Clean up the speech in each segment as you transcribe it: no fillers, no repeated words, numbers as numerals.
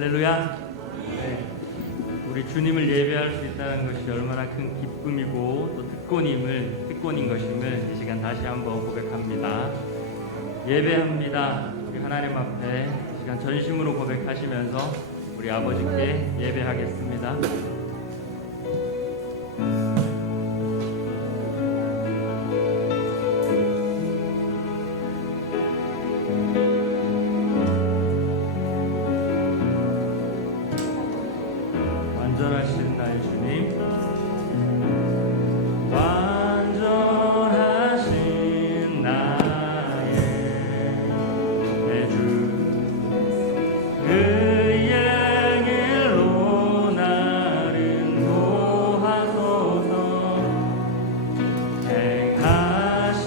할렐루야. 네. 우리 주님을 예배할 수 있다는 것이 얼마나 큰 기쁨이고 또 특권인 것임을 이 시간 다시 한번 고백합니다. 예배합니다. 우리 하나님 앞에 이 시간 전심으로 고백하시면서 우리 아버지께 예배하겠습니다. 완전하신 나의 주님, 완전하신 나의 주, 그의 길로 나를 인도하소서. 행하신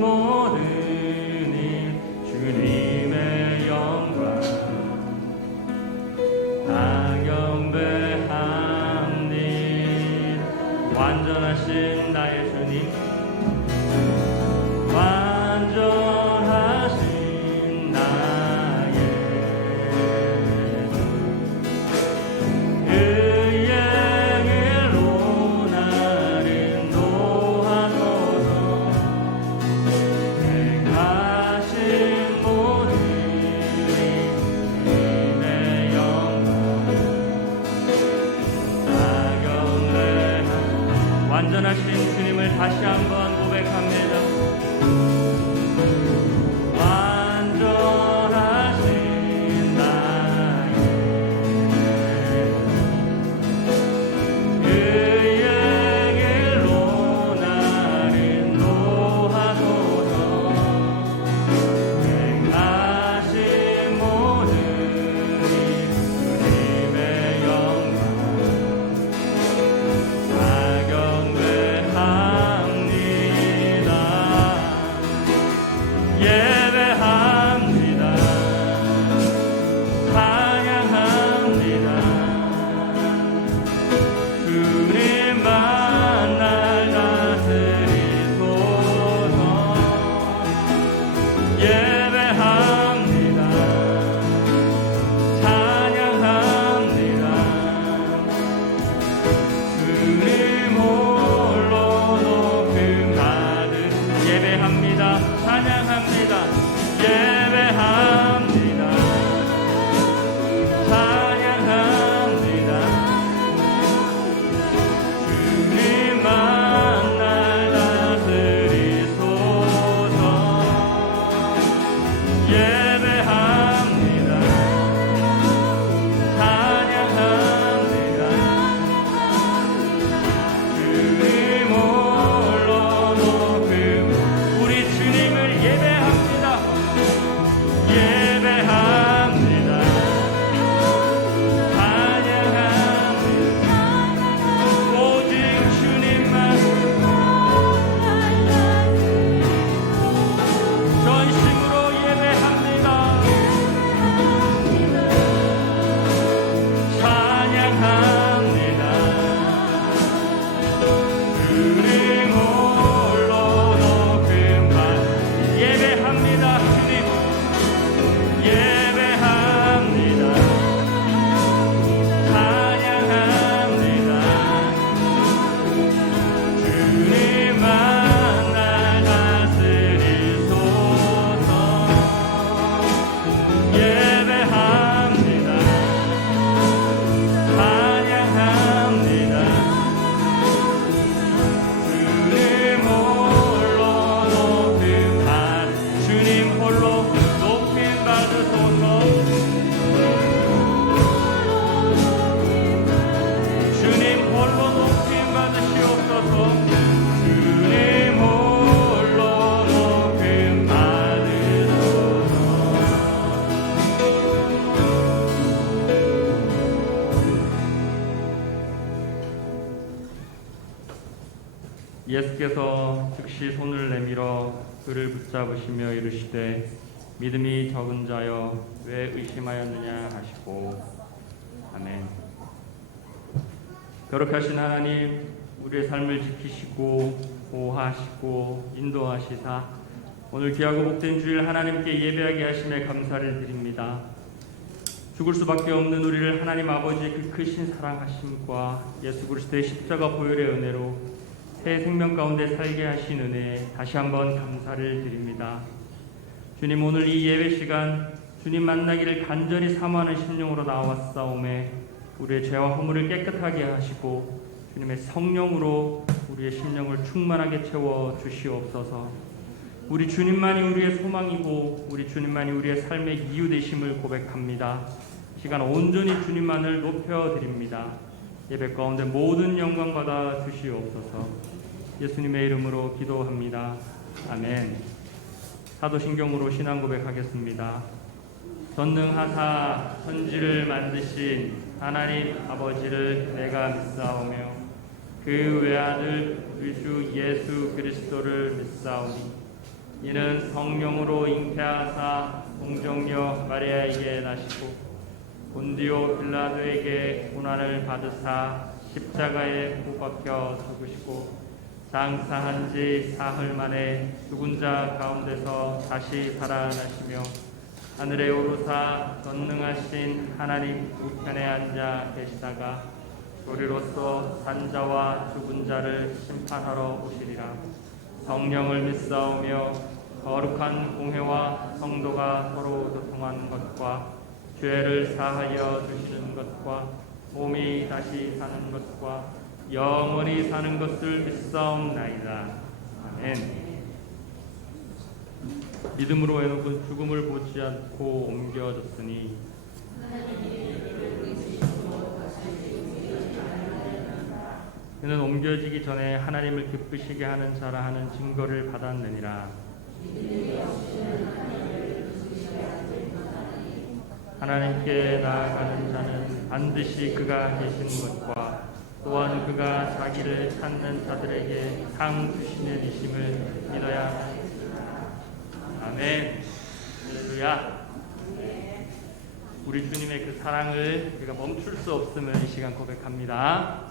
모든 일 주님의 영광 다 경배합니다. 완전하신 나의 주님, 완전하신 나의 주, 그의 길로 나를 인도하소서. 행하신 모든 주님의 영광 다 경배합니다. 완전하신 주님을 다시 한번 고백합니다. 완전하신 나의 그의 길로 나를 인도하소서. 행하신 모든 주님의 영광 다 경배합니다. 예배합니다. 찬양합니다. 주님만 날 다스리소서. 예배합니다. 찬양합니다. 주님 홀로 높임 받은 예배합니다. 찬양합니다. 예배합니다. 찬양합니다. 주님만 날 다스리소서. 예배합니다. 찬양합니다. 주님 홀로 높음 우리 주님을 예배합니다. 예배합니다. 찬양합니다. 오직 주님만 전심으로 예배합니다. 찬양합니다. 주님 홀로 높음 받 예배합니다. 주님 예배합니다. 찬양합니다. 주님만 날 다스리소서. 예배합니다. 찬양합니다. 주님 홀로 높임 받 주님 홀로 높임 받으소서. 주님 홀로 높임 받으시옵소서. 주님 홀로 높임 받으소서. 예수께서 즉시 손을 내밀어 그를 붙잡으시며 이르시되 믿음이 적은 자여 왜 의심하였느냐 하시고 아멘. 거룩하신 하나님, 우리의 삶을 지키시고 보호하시고 인도하시사 오늘 귀하고 복된 주일 하나님께 예배하게 하심에 감사를 드립니다. 죽을 수밖에 없는 우리를 하나님 아버지의 그 크신 사랑하심과 예수 그리스도의 십자가 보혈의 은혜로 새 생명 가운데 살게 하신 은혜에 다시 한번 감사를 드립니다. 주님, 오늘 이 예배 시간 주님 만나기를 간절히 사모하는 심령으로 나왔사오매 우리의 죄와 허물을 깨끗하게 하시고 주님의 성령으로 우리의 심령을 충만하게 채워 주시옵소서. 우리 주님만이 우리의 소망이고 우리 주님만이 우리의 삶의 이유 되심을 고백합니다. 이 시간 온전히 주님만을 높여드립니다. 예배 가운데 모든 영광 받아 주시옵소서. 예수님의 이름으로 기도합니다. 아멘. 사도신경으로 신앙 고백하겠습니다. 전능하사 천지를 만드신 하나님 아버지를 내가 믿사오며 그 외아들 우리 주 예수 그리스도를 믿사오니 이는 성령으로 잉태하사 동정녀 마리아에게 나시고 본디오 빌라도에게 고난을 받으사 십자가에 못 박혀 죽으시고 장사한 지 사흘 만에 죽은 자 가운데서 다시 살아나시며 하늘에 오르사 전능하신 하나님 우편에 앉아 계시다가 도리로서 산자와 죽은 자를 심판하러 오시리라. 성령을 믿사오며 거룩한 공회와 성도가 서로 교통하는 것과 죄를 사하여 주시는 것과 몸이 다시 사는 것과 영원히 사는 것을 믿사옵나이다. 아멘. 믿음으로 해놓고 죽음을 보지 않고 옮겨졌으니 그는 옮겨지기 전에 하나님을 기쁘시게 하는 자라 하는 증거를 받았느니라. 하나님께 나아가는 자는 반드시 그가 계신 것과 또한 그가 자기를 찾는 자들에게 상 주시는 이심을 믿어야 하나이다. 아멘. 할렐루야. 우리 주님의 그 사랑을 우리가 멈출 수 없음을 이 시간 고백합니다.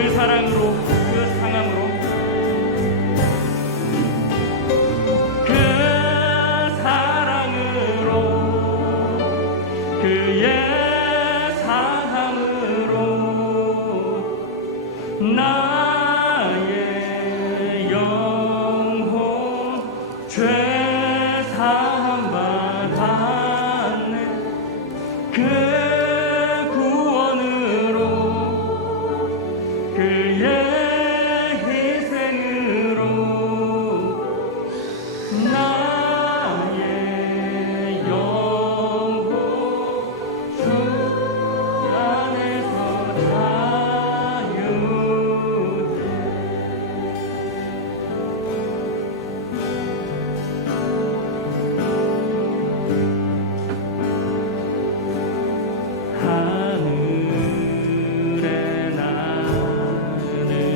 그 사랑으로, 그 상함으로, 그 사랑으로, 그의 사함으로 나의 영혼 죄 사함 받았네. 그 구원으로, 그의 희생으로 나의 영혼 주 안에서 자유해. 하늘에 나는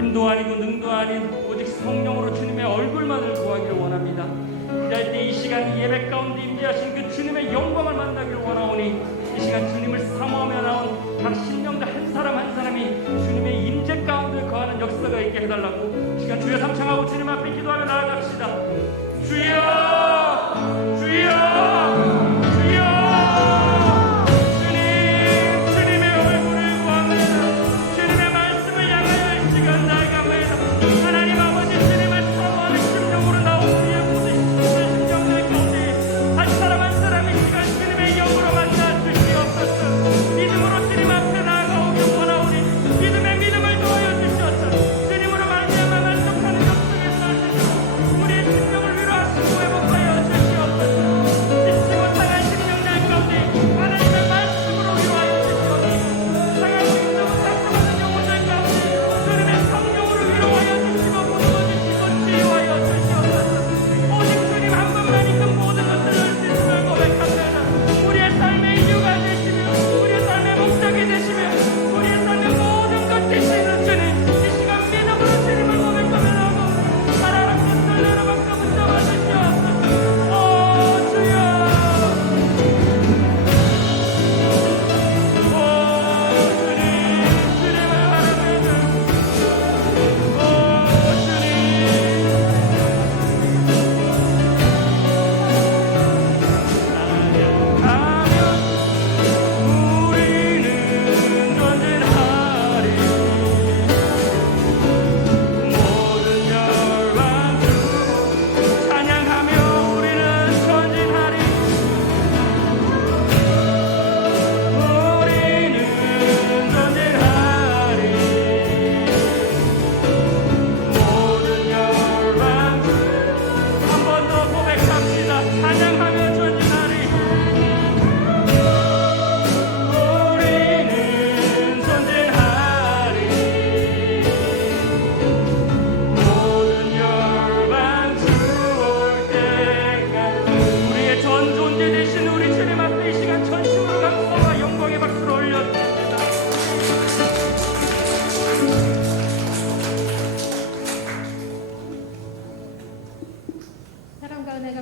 힘도 아니고 능도 아닌 오직 성령으로 주님의 얼굴만을 구하기를 원합니다. 이럴 때 이 시간 예배 가운데 임재하신 그 주님의 영광을 만나기를 원하오니 이 시간 주님을 사모하며 나온 각 신령자 한 사람 한 사람이 주님의 임재 가운데 거하는 역사가 있게 해달라고 이 시간 주여 삼창하고 주님 앞에 기도하며 나아갑시다. 주여 주여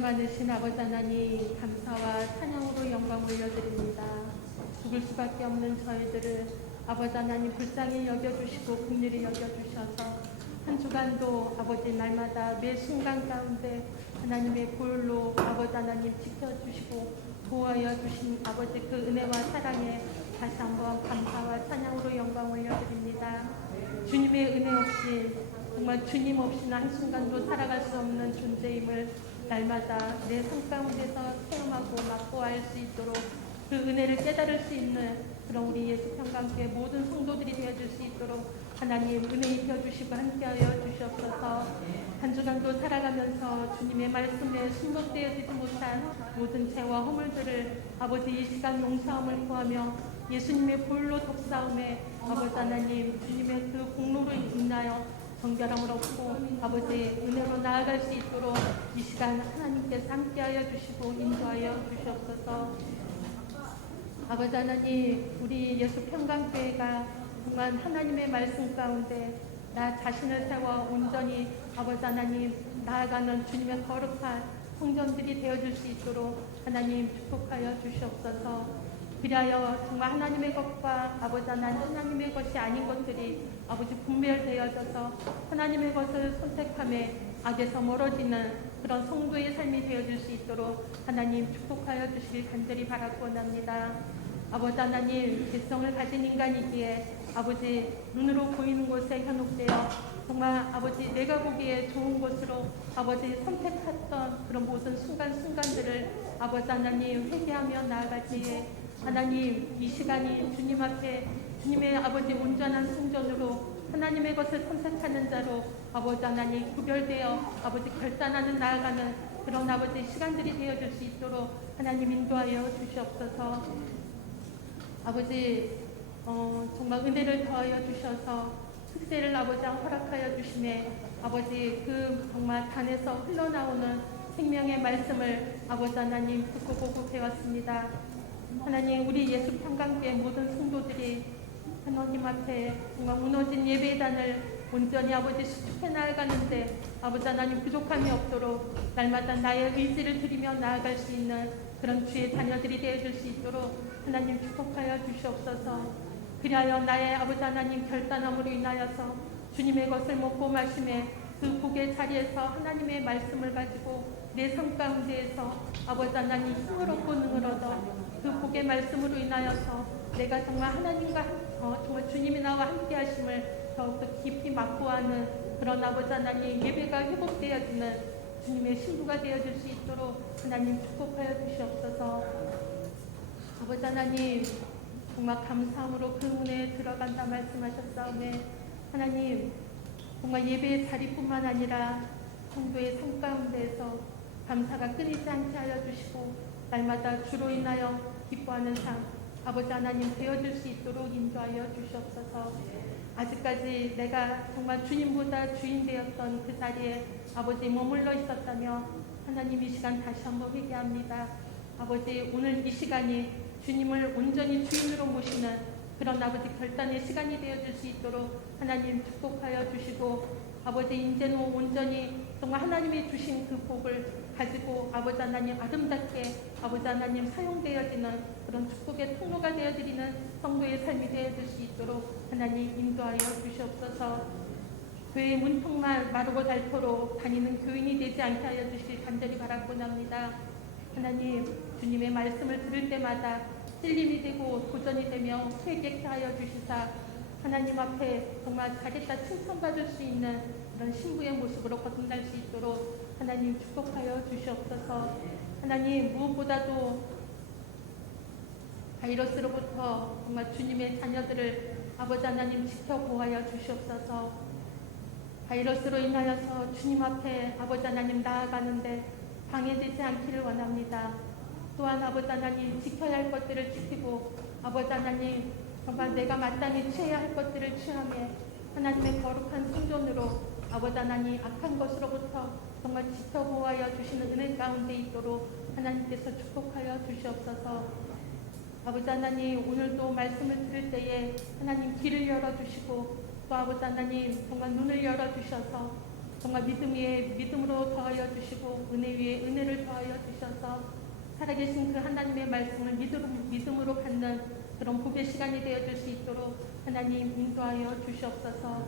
많으신 아버지 하나님, 감사와 찬양으로 영광 올려드립니다. 죽을 수밖에 없는 저희들을 아버지 하나님 불쌍히 여겨주시고 긍휼히 여겨주셔서 한 주간도 아버지 날마다 매 순간 가운데 하나님의 보혈로 아버지 하나님 지켜주시고 보호하여 주신 아버지 그 은혜와 사랑에 다시 한번 감사와 찬양으로 영광 올려드립니다. 주님의 은혜 없이 정말 주님 없이는 한순간도 살아갈 수 없는 존재임을 날마다 내 삶 가운데서 체험하고 맛보아할 수 있도록 그 은혜를 깨달을 수 있는 그런 우리 예수평강교회 모든 성도들이 되어줄 수 있도록 하나님 은혜 입혀주시고 함께하여 주시옵소서. 한 주간도 살아가면서 주님의 말씀에 순복되어지지 못한 모든 죄와 허물들을 아버지 이 시간 용서함을 구하며 예수님의 보혈로 덮사움에 아버지 하나님 주님의 그 공로로 인하여 정결함을 얻고 아버지의 은혜로 나아갈 수 있도록 이 시간 하나님께서 함께하여 주시고 인도하여 주시옵소서. 아버지 하나님, 우리 예수평강교회가 정말 하나님의 말씀 가운데 나 자신을 세워 온전히 아버지 하나님 나아가는 주님의 거룩한 성전들이 되어줄 수 있도록 하나님 축복하여 주시옵소서. 그리하여 정말 하나님의 것과 아버지 하나님의 것이 아닌 것들이 아버지 분별되어져서 하나님의 것을 선택함에 악에서 멀어지는 그런 성도의 삶이 되어줄 수 있도록 하나님 축복하여 주시길 간절히 바라고 원합니다. 아버지 하나님, 개성을 가진 인간이기에 아버지 눈으로 보이는 곳에 현혹되어 정말 아버지 내가 보기에 좋은 곳으로 아버지 선택했던 그런 모든 순간순간들을 아버지 하나님 회개하며 나아가기에 하나님 이 시간이 주님 앞에 주님의 아버지 온전한 성전으로 하나님의 것을 선택하는 자로 아버지 하나님 구별되어 아버지 결단하는 나아가는 그런 아버지 시간들이 되어줄 수 있도록 하나님 인도하여 주시옵소서. 아버지 정말 은혜를 더하여 주셔서 특세를 아버지 허락하여 주심에 아버지 그 정말 단에서 흘러나오는 생명의 말씀을 아버지 하나님 듣고 보고 배웠습니다. 하나님 우리 예수평강교회 모든 성도들이 하나님 앞에 정말 무너진 예배단을 온전히 아버지 수축해 나아가는데 아버지 하나님 부족함이 없도록 날마다 나의 의지를 드리며 나아갈 수 있는 그런 주의 자녀들이 되어줄 수 있도록 하나님 축복하여 주시옵소서. 그리하여 나의 아버지 하나님 결단함으로 인하여서 주님의 것을 먹고 마심에 그 복의 자리에서 하나님의 말씀을 가지고 내 삶 가운데에서 아버지 하나님 힘을 얻고 능을 얻어 그 복의 말씀으로 인하여서 내가 정말 하나님과 정말 주님이 나와 함께 하심을 더욱더 깊이 맛보아하는 그런 아버지 하나님 예배가 회복되어지는 주님의 신부가 되어줄 수 있도록 하나님 축복하여 주시옵소서. 아버지 하나님 정말 감사함으로 그 문에 들어간다 말씀하셨사오매 하나님 정말 예배의 자리뿐만 아니라 성도의 삶 가운데에서 감사가 끊이지 않게 하여 주시고 날마다 주로 인하여 기뻐하는 삶 아버지 하나님 되어줄 수 있도록 인도하여 주시옵소서. 아직까지 내가 정말 주님보다 주인 되었던 그 자리에 아버지 머물러 있었다며 하나님 이 시간 다시 한번 회개합니다. 아버지 오늘 이 시간이 주님을 온전히 주인으로 모시는 그런 아버지 결단의 시간이 되어줄 수 있도록 하나님 축복하여 주시고 아버지 이제는 온전히 정말 하나님이 주신 그 복을 가지고 아버지 하나님 아름답게 아버지 하나님 사용되어지는 그런 축복의 통로가 되어드리는 성도의 삶이 되어줄 수 있도록 하나님 인도하여 주시옵소서. 교회 문턱만 마르고 닳도록 다니는 교인이 되지 않게 하여 주시길 간절히 바라곤 합니다. 하나님 주님의 말씀을 들을 때마다 찔림이 되고 도전이 되며 회개케 하여 주시사 하나님 앞에 정말 잘했다 칭찬받을 수 있는 그런 신부의 모습으로 거듭날 수 있도록 하나님 축복하여 주시옵소서. 하나님 무엇보다도 바이러스로부터 정말 주님의 자녀들을 아버지 하나님 지켜보아여 주시옵소서. 바이러스로 인하여서 주님 앞에 아버지 하나님 나아가는데 방해되지 않기를 원합니다. 또한 아버지 하나님 지켜야 할 것들을 지키고 아버지 하나님 정말 내가 마땅히 취해야 할 것들을 취하며 하나님의 거룩한 성전으로 아버지 하나님 악한 것으로부터 정말 지켜보아여 주시는 은혜 가운데 있도록 하나님께서 축복하여 주시옵소서. 아버지 하나님 오늘도 말씀을 들을 때에 하나님 길을 열어주시고 또 아버지 하나님 정말 눈을 열어주셔서 정말 믿음 위에 믿음으로 더하여 주시고 은혜 위에 은혜를 더하여 주셔서 살아계신 그 하나님의 말씀을 믿음으로 받는 그런 복의 시간이 되어줄 수 있도록 하나님 인도하여 주시옵소서.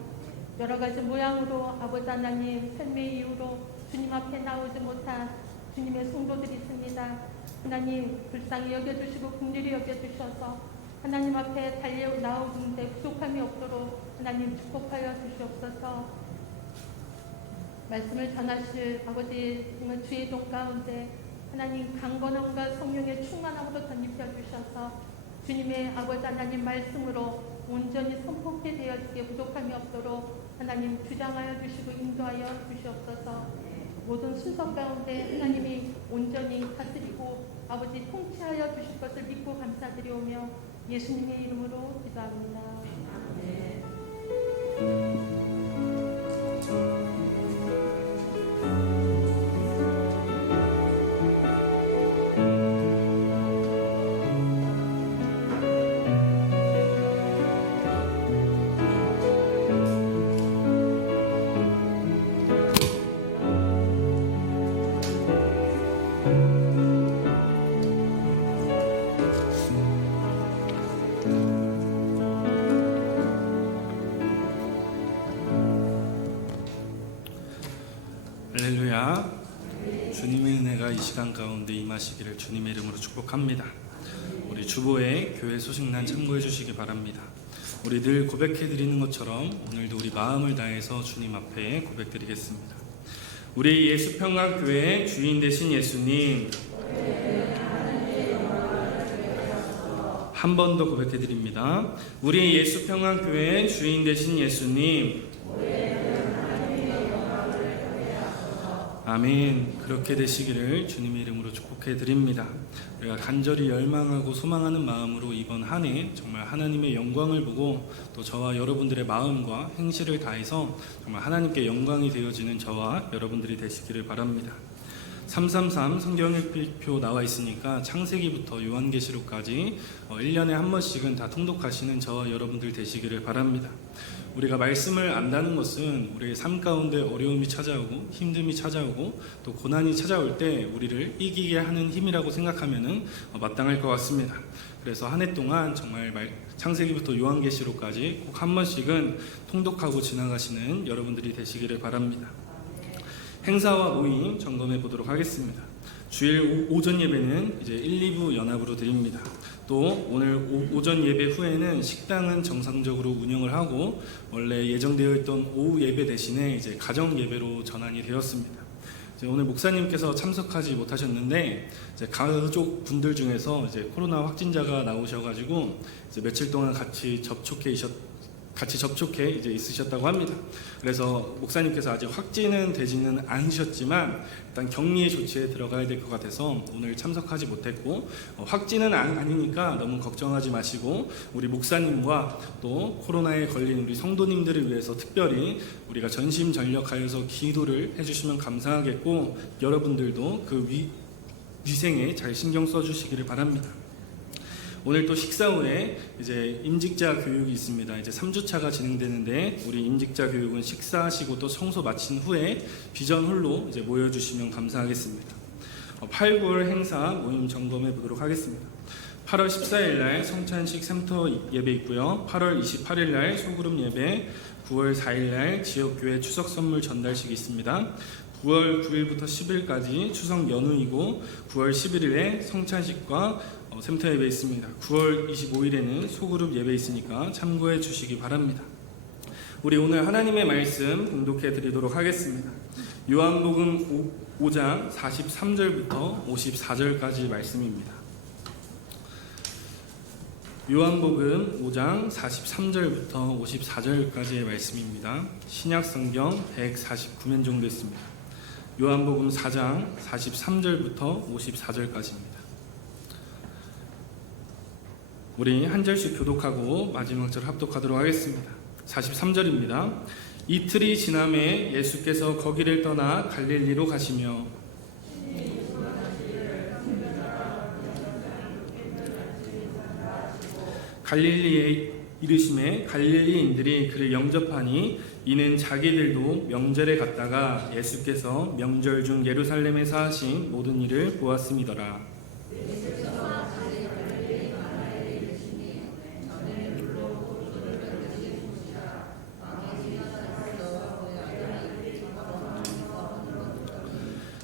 여러 가지 모양으로 아버지 하나님 삶의 이유로 주님 앞에 나오지 못한 주님의 성도들이 있습니다. 하나님 불쌍히 여겨주시고 긍휼히 여겨주셔서 하나님 앞에 달려 나오는데 부족함이 없도록 하나님 축복하여 주시옵소서. 말씀을 전하실 아버지 정말 주의 동 가운데 하나님 강건함과 성령의 충만함으로 덧입혀 주셔서 주님의 아버지 하나님 말씀으로 온전히 선포케 되어지게 부족함이 없도록 하나님 주장하여 주시고 인도하여 주시옵소서. 모든 순서 가운데 하나님이 온전히 다스리고 아버지 통치하여 주실 것을 믿고 감사드리오며 예수님의 이름으로 기도합니다. 할렐루야. 주님의 은혜가 이 시간 가운데 임하시기를 주님의 이름으로 축복합니다. 우리 주보에 교회 소식란 참고해 주시기 바랍니다. 우리 늘 고백해 드리는 것처럼 오늘도 우리 마음을 다해서 주님 앞에 고백드리겠습니다. 우리 예수평강교회 주인 되신 예수님, 한 번 더 고백해 드립니다. 우리 예수평강교회 주인 되신 예수님, 아멘. 그렇게 되시기를 주님의 이름으로 축복해 드립니다. 우리가 간절히 열망하고 소망하는 마음으로 이번 한 해 정말 하나님의 영광을 보고 또 저와 여러분들의 마음과 행실을 다해서 정말 하나님께 영광이 되어지는 저와 여러분들이 되시기를 바랍니다. 333 성경 읽기표 나와 있으니까 창세기부터 요한계시록까지 1년에 한 번씩은 다 통독하시는 저와 여러분들 되시기를 바랍니다. 우리가 말씀을 안다는 것은 우리의 삶 가운데 어려움이 찾아오고 힘듦이 찾아오고 또 고난이 찾아올 때 우리를 이기게 하는 힘이라고 생각하면 마땅할 것 같습니다. 그래서 한 해 동안 정말 창세기부터 요한계시록까지 꼭 한 번씩은 통독하고 지나가시는 여러분들이 되시기를 바랍니다. 행사와 모임 점검해 보도록 하겠습니다. 주일 오전 예배는 이제 1, 2부 연합으로 드립니다. 또 오늘 오전 예배 후에는 식당은 정상적으로 운영을 하고 원래 예정되어 있던 오후 예배 대신에 이제 가정 예배로 전환이 되었습니다. 이제 오늘 목사님께서 참석하지 못하셨는데 이제 가족 분들 중에서 이제 코로나 확진자가 나오셔가지고 이제 며칠 동안 같이 접촉해 이제 있으셨다고 합니다. 그래서 목사님께서 아직 확진은 되지는 않으셨지만 일단 격리 조치에 들어가야 될 것 같아서 오늘 참석하지 못했고 확진은 아니니까 너무 걱정하지 마시고 우리 목사님과 또 코로나에 걸린 우리 성도님들을 위해서 특별히 우리가 전심전력하여서 기도를 해주시면 감사하겠고 여러분들도 그 위생에 잘 신경 써주시기를 바랍니다. 오늘 또 식사 후에 이제 임직자 교육이 있습니다. 이제 3주차가 진행되는데 우리 임직자 교육은 식사하시고 또 청소 마친 후에 비전홀로 이제 모여주시면 감사하겠습니다. 8, 9월 행사 모임 점검해 보도록 하겠습니다. 8월 14일 날 성찬식 센터 예배 있고요. 8월 28일 날 소그룹 예배, 9월 4일 날 지역교회 추석 선물 전달식이 있습니다. 9월 9일부터 10일까지 추석 연휴이고 9월 11일에 성찬식과 센터 예배 있습니다. 9월 25일에는 소그룹 예배 있으니까 참고해 주시기 바랍니다. 우리 오늘 하나님의 말씀 봉독해 드리도록 하겠습니다. 요한복음 5장 43절부터 54절까지 말씀입니다. 요한복음 5장 43절부터 54절까지의 말씀입니다. 신약성경 149면 정도 있습니다. 요한복음 4장 43절부터 54절까지입니다. 우리 한 절씩 교독하고 마지막 절 합독하도록 하겠습니다. 43절입니다. 이틀이 지남에 예수께서 거기를 떠나 갈릴리로 가시며 갈릴리에 이르심에 갈릴리인들이 그를 영접하니 이는 자기들도 명절에 갔다가 예수께서 명절 중 예루살렘에서 하신 모든 일을 보았음이더라.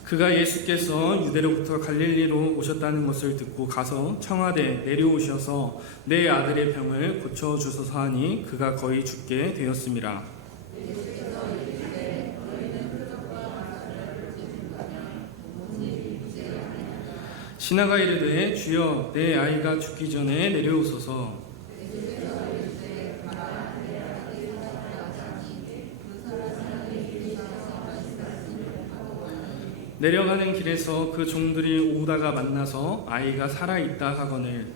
그가 예수께서 유대로부터 갈릴리로 오셨다는 것을 듣고 가서 청하되 내려오셔서 내 아들의 병을 고쳐주소서 하니 그가 거의 죽게 되었음이라. 신하가 이르되 주여 내 아이가 죽기 전에 내려오소서. 내려가는 길에서 그 종들이 오다가 만나서 아이가 살아있다 하거늘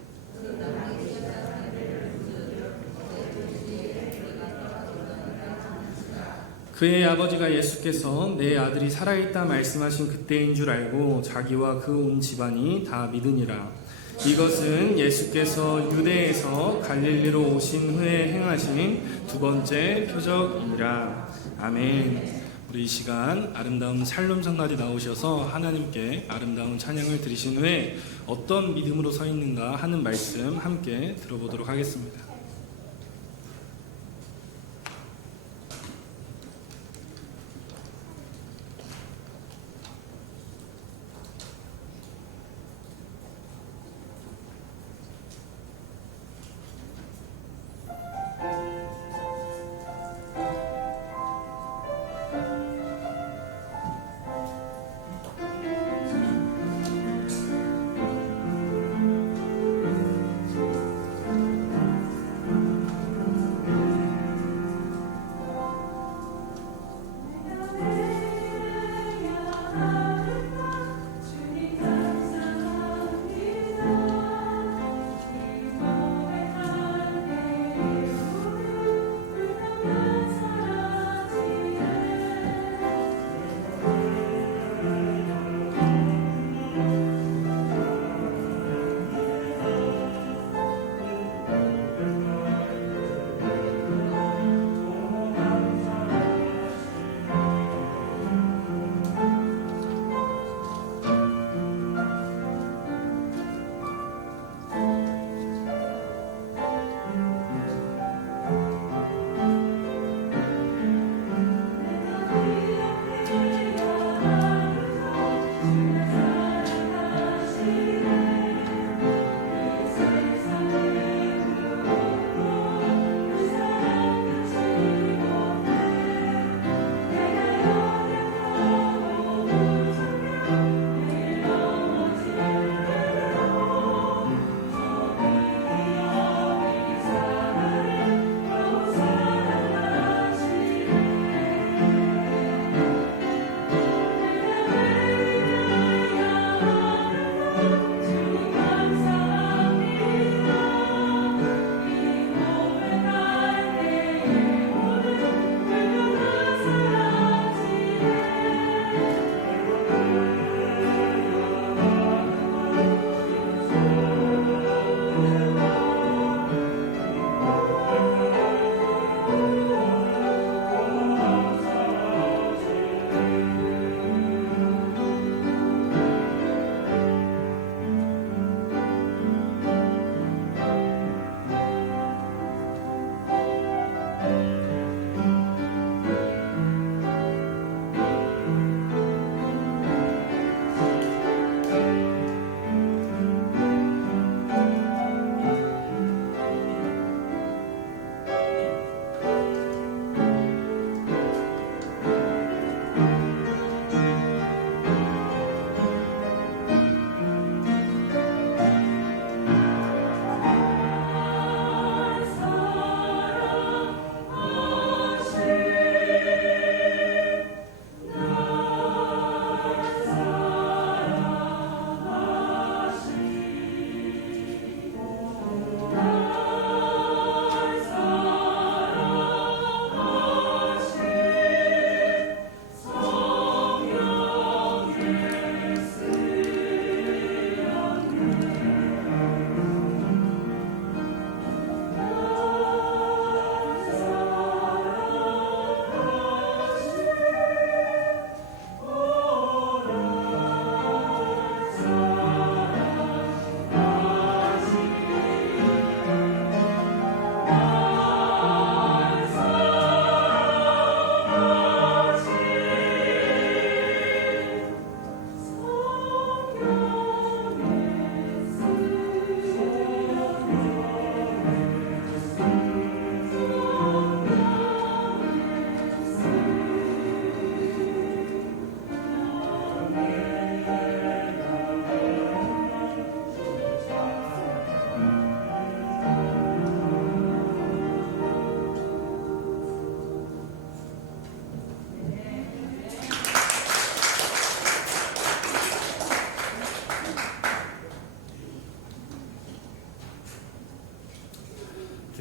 그의 아버지가 예수께서 내 아들이 살아있다 말씀하신 그때인 줄 알고 자기와 그 온 집안이 다 믿으니라. 이것은 예수께서 유대에서 갈릴리로 오신 후에 행하신 두 번째 표적이니라. 아멘. 우리 이 시간 아름다운 샬롬 성가대 나오셔서 하나님께 아름다운 찬양을 드리신 후에 어떤 믿음으로 서 있는가 하는 말씀 함께 들어보도록 하겠습니다.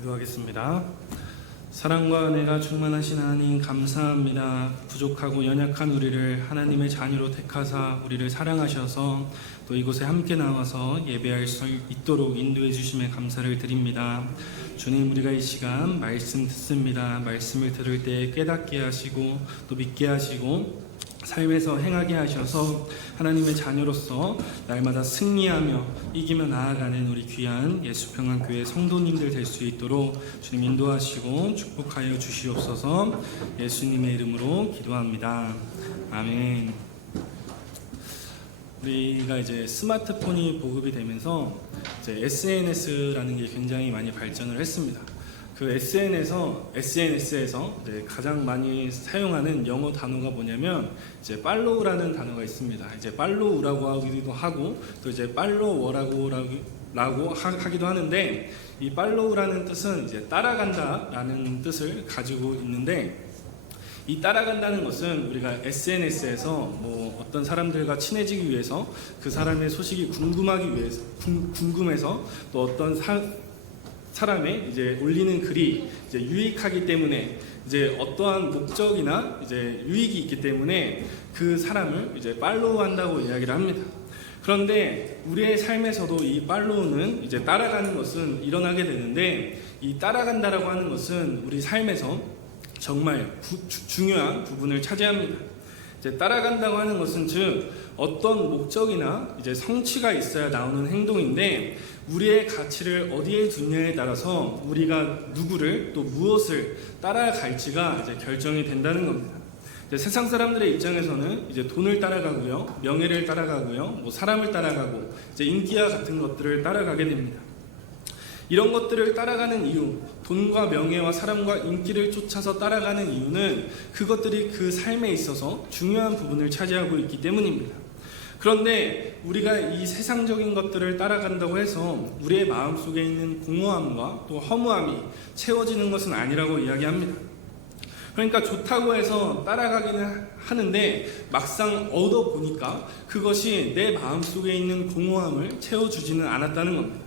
기도하겠습니다. 사랑과 은혜가 충만하신 하나님 감사합니다. 부족하고 연약한 우리를 하나님의 자녀로 택하사 우리를 사랑하셔서 또 이곳에 함께 나와서 예배할 수 있도록 인도해 주심에 감사를 드립니다. 주님, 우리가 이 시간 말씀 듣습니다. 말씀을 들을 때 깨닫게 하시고 또 믿게 하시고 삶에서 행하게 하셔서 하나님의 자녀로서 날마다 승리하며 이기며 나아가는 우리 귀한 예수평안교회 성도님들 될 수 있도록 주님 인도하시고 축복하여 주시옵소서. 예수님의 이름으로 기도합니다. 아멘. 우리가 이제 스마트폰이 보급이 되면서 이제 SNS라는 게 굉장히 많이 발전을 했습니다. 그 SNS에서 이제 가장 많이 사용하는 영어 단어가 뭐냐면 이제 팔로우라는 단어가 있습니다. 이제 팔로우라고 하기도 하고 또 이제 팔로워라고 하기도 하는데, 이 팔로우라는 뜻은 이제 따라간다라는 뜻을 가지고 있는데, 이 따라간다는 것은 우리가 SNS에서 뭐 어떤 사람들과 친해지기 위해서 그 사람의 소식이 궁금해서 또 어떤 사람의 이제 올리는 글이 이제 유익하기 때문에 이제 어떠한 목적이나 이제 유익이 있기 때문에 그 사람을 이제 팔로우한다고 이야기를 합니다. 그런데 우리의 삶에서도 이 팔로우는 이제 따라가는 것은 일어나게 되는데, 이 따라간다라고 하는 것은 우리 삶에서 정말 중요한 부분을 차지합니다. 이제 따라간다고 하는 것은 즉 어떤 목적이나 이제 성취가 있어야 나오는 행동인데, 우리의 가치를 어디에 두냐에 따라서 우리가 누구를 또 무엇을 따라갈지가 이제 결정이 된다는 겁니다. 이제 세상 사람들의 입장에서는 이제 돈을 따라가고요, 명예를 따라가고요, 뭐 사람을 따라가고 이제 인기와 같은 것들을 따라가게 됩니다. 이런 것들을 따라가는 이유, 돈과 명예와 사람과 인기를 쫓아서 따라가는 이유는 그것들이 그 삶에 있어서 중요한 부분을 차지하고 있기 때문입니다. 그런데 우리가 이 세상적인 것들을 따라간다고 해서 우리의 마음속에 있는 공허함과 또 허무함이 채워지는 것은 아니라고 이야기합니다. 그러니까 좋다고 해서 따라가기는 하는데 막상 얻어보니까 그것이 내 마음속에 있는 공허함을 채워주지는 않았다는 겁니다.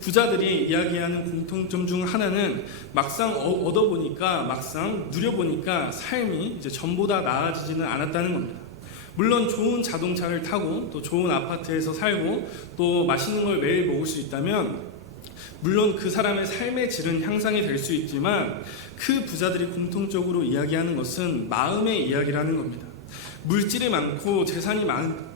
부자들이 이야기하는 공통점 중 하나는 막상 얻어보니까, 막상 누려보니까 삶이 이제 전보다 나아지지는 않았다는 겁니다. 물론 좋은 자동차를 타고 또 좋은 아파트에서 살고 또 맛있는 걸 매일 먹을 수 있다면 물론 그 사람의 삶의 질은 향상이 될 수 있지만, 그 부자들이 공통적으로 이야기하는 것은 마음의 이야기라는 겁니다. 물질이 많고 재산이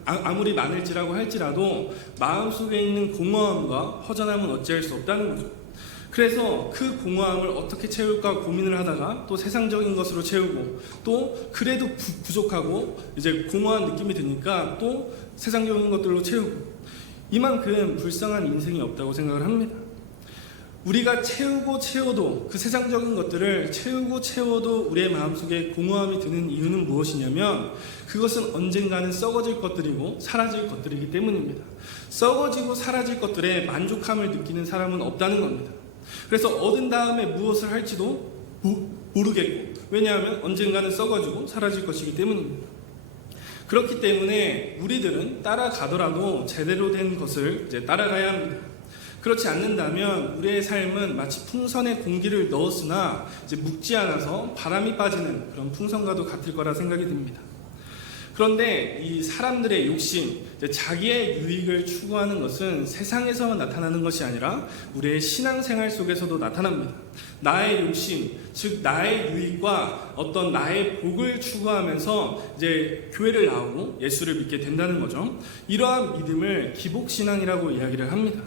아무리 많을지라고 할지라도 마음속에 있는 공허함과 허전함은 어찌할 수 없다는 거죠. 그래서 그 공허함을 어떻게 채울까 고민을 하다가 또 세상적인 것으로 채우고, 또 그래도 부족하고 이제 공허한 느낌이 드니까 또 세상적인 것들로 채우고, 이만큼 불쌍한 인생이 없다고 생각을 합니다. 우리가 채워도 그 세상적인 것들을 채워도 우리의 마음속에 공허함이 드는 이유는 무엇이냐면, 그것은 언젠가는 썩어질 것들이고 사라질 것들이기 때문입니다. 썩어지고 사라질 것들에 만족함을 느끼는 사람은 없다는 겁니다. 그래서 얻은 다음에 무엇을 할지도 모르겠고, 왜냐하면 언젠가는 썩어지고 사라질 것이기 때문입니다. 그렇기 때문에 우리들은 따라가더라도 제대로 된 것을 이제 따라가야 합니다. 그렇지 않는다면 우리의 삶은 마치 풍선에 공기를 넣었으나 이제 묵지 않아서 바람이 빠지는 그런 풍선과도 같을 거라 생각이 듭니다. 그런데 이 사람들의 욕심, 자기의 유익을 추구하는 것은 세상에서만 나타나는 것이 아니라 우리의 신앙생활 속에서도 나타납니다. 나의 욕심, 즉 나의 유익과 어떤 나의 복을 추구하면서 이제 교회를 나오고 예수를 믿게 된다는 거죠. 이러한 믿음을 기복신앙이라고 이야기를 합니다.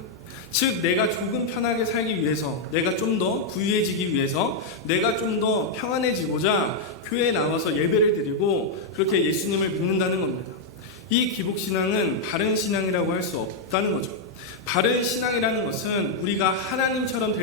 즉 내가 조금 편하게 살기 위해서, 내가 좀 더 부유해지기 위해서, 내가 좀 더 평안해지고자 교회에 나와서 예배를 드리고 그렇게 예수님을 믿는다는 겁니다. 이 기복신앙은 바른 신앙이라고 할 수 없다는 거죠. 바른 신앙이라는 것은 우리가 하나님처럼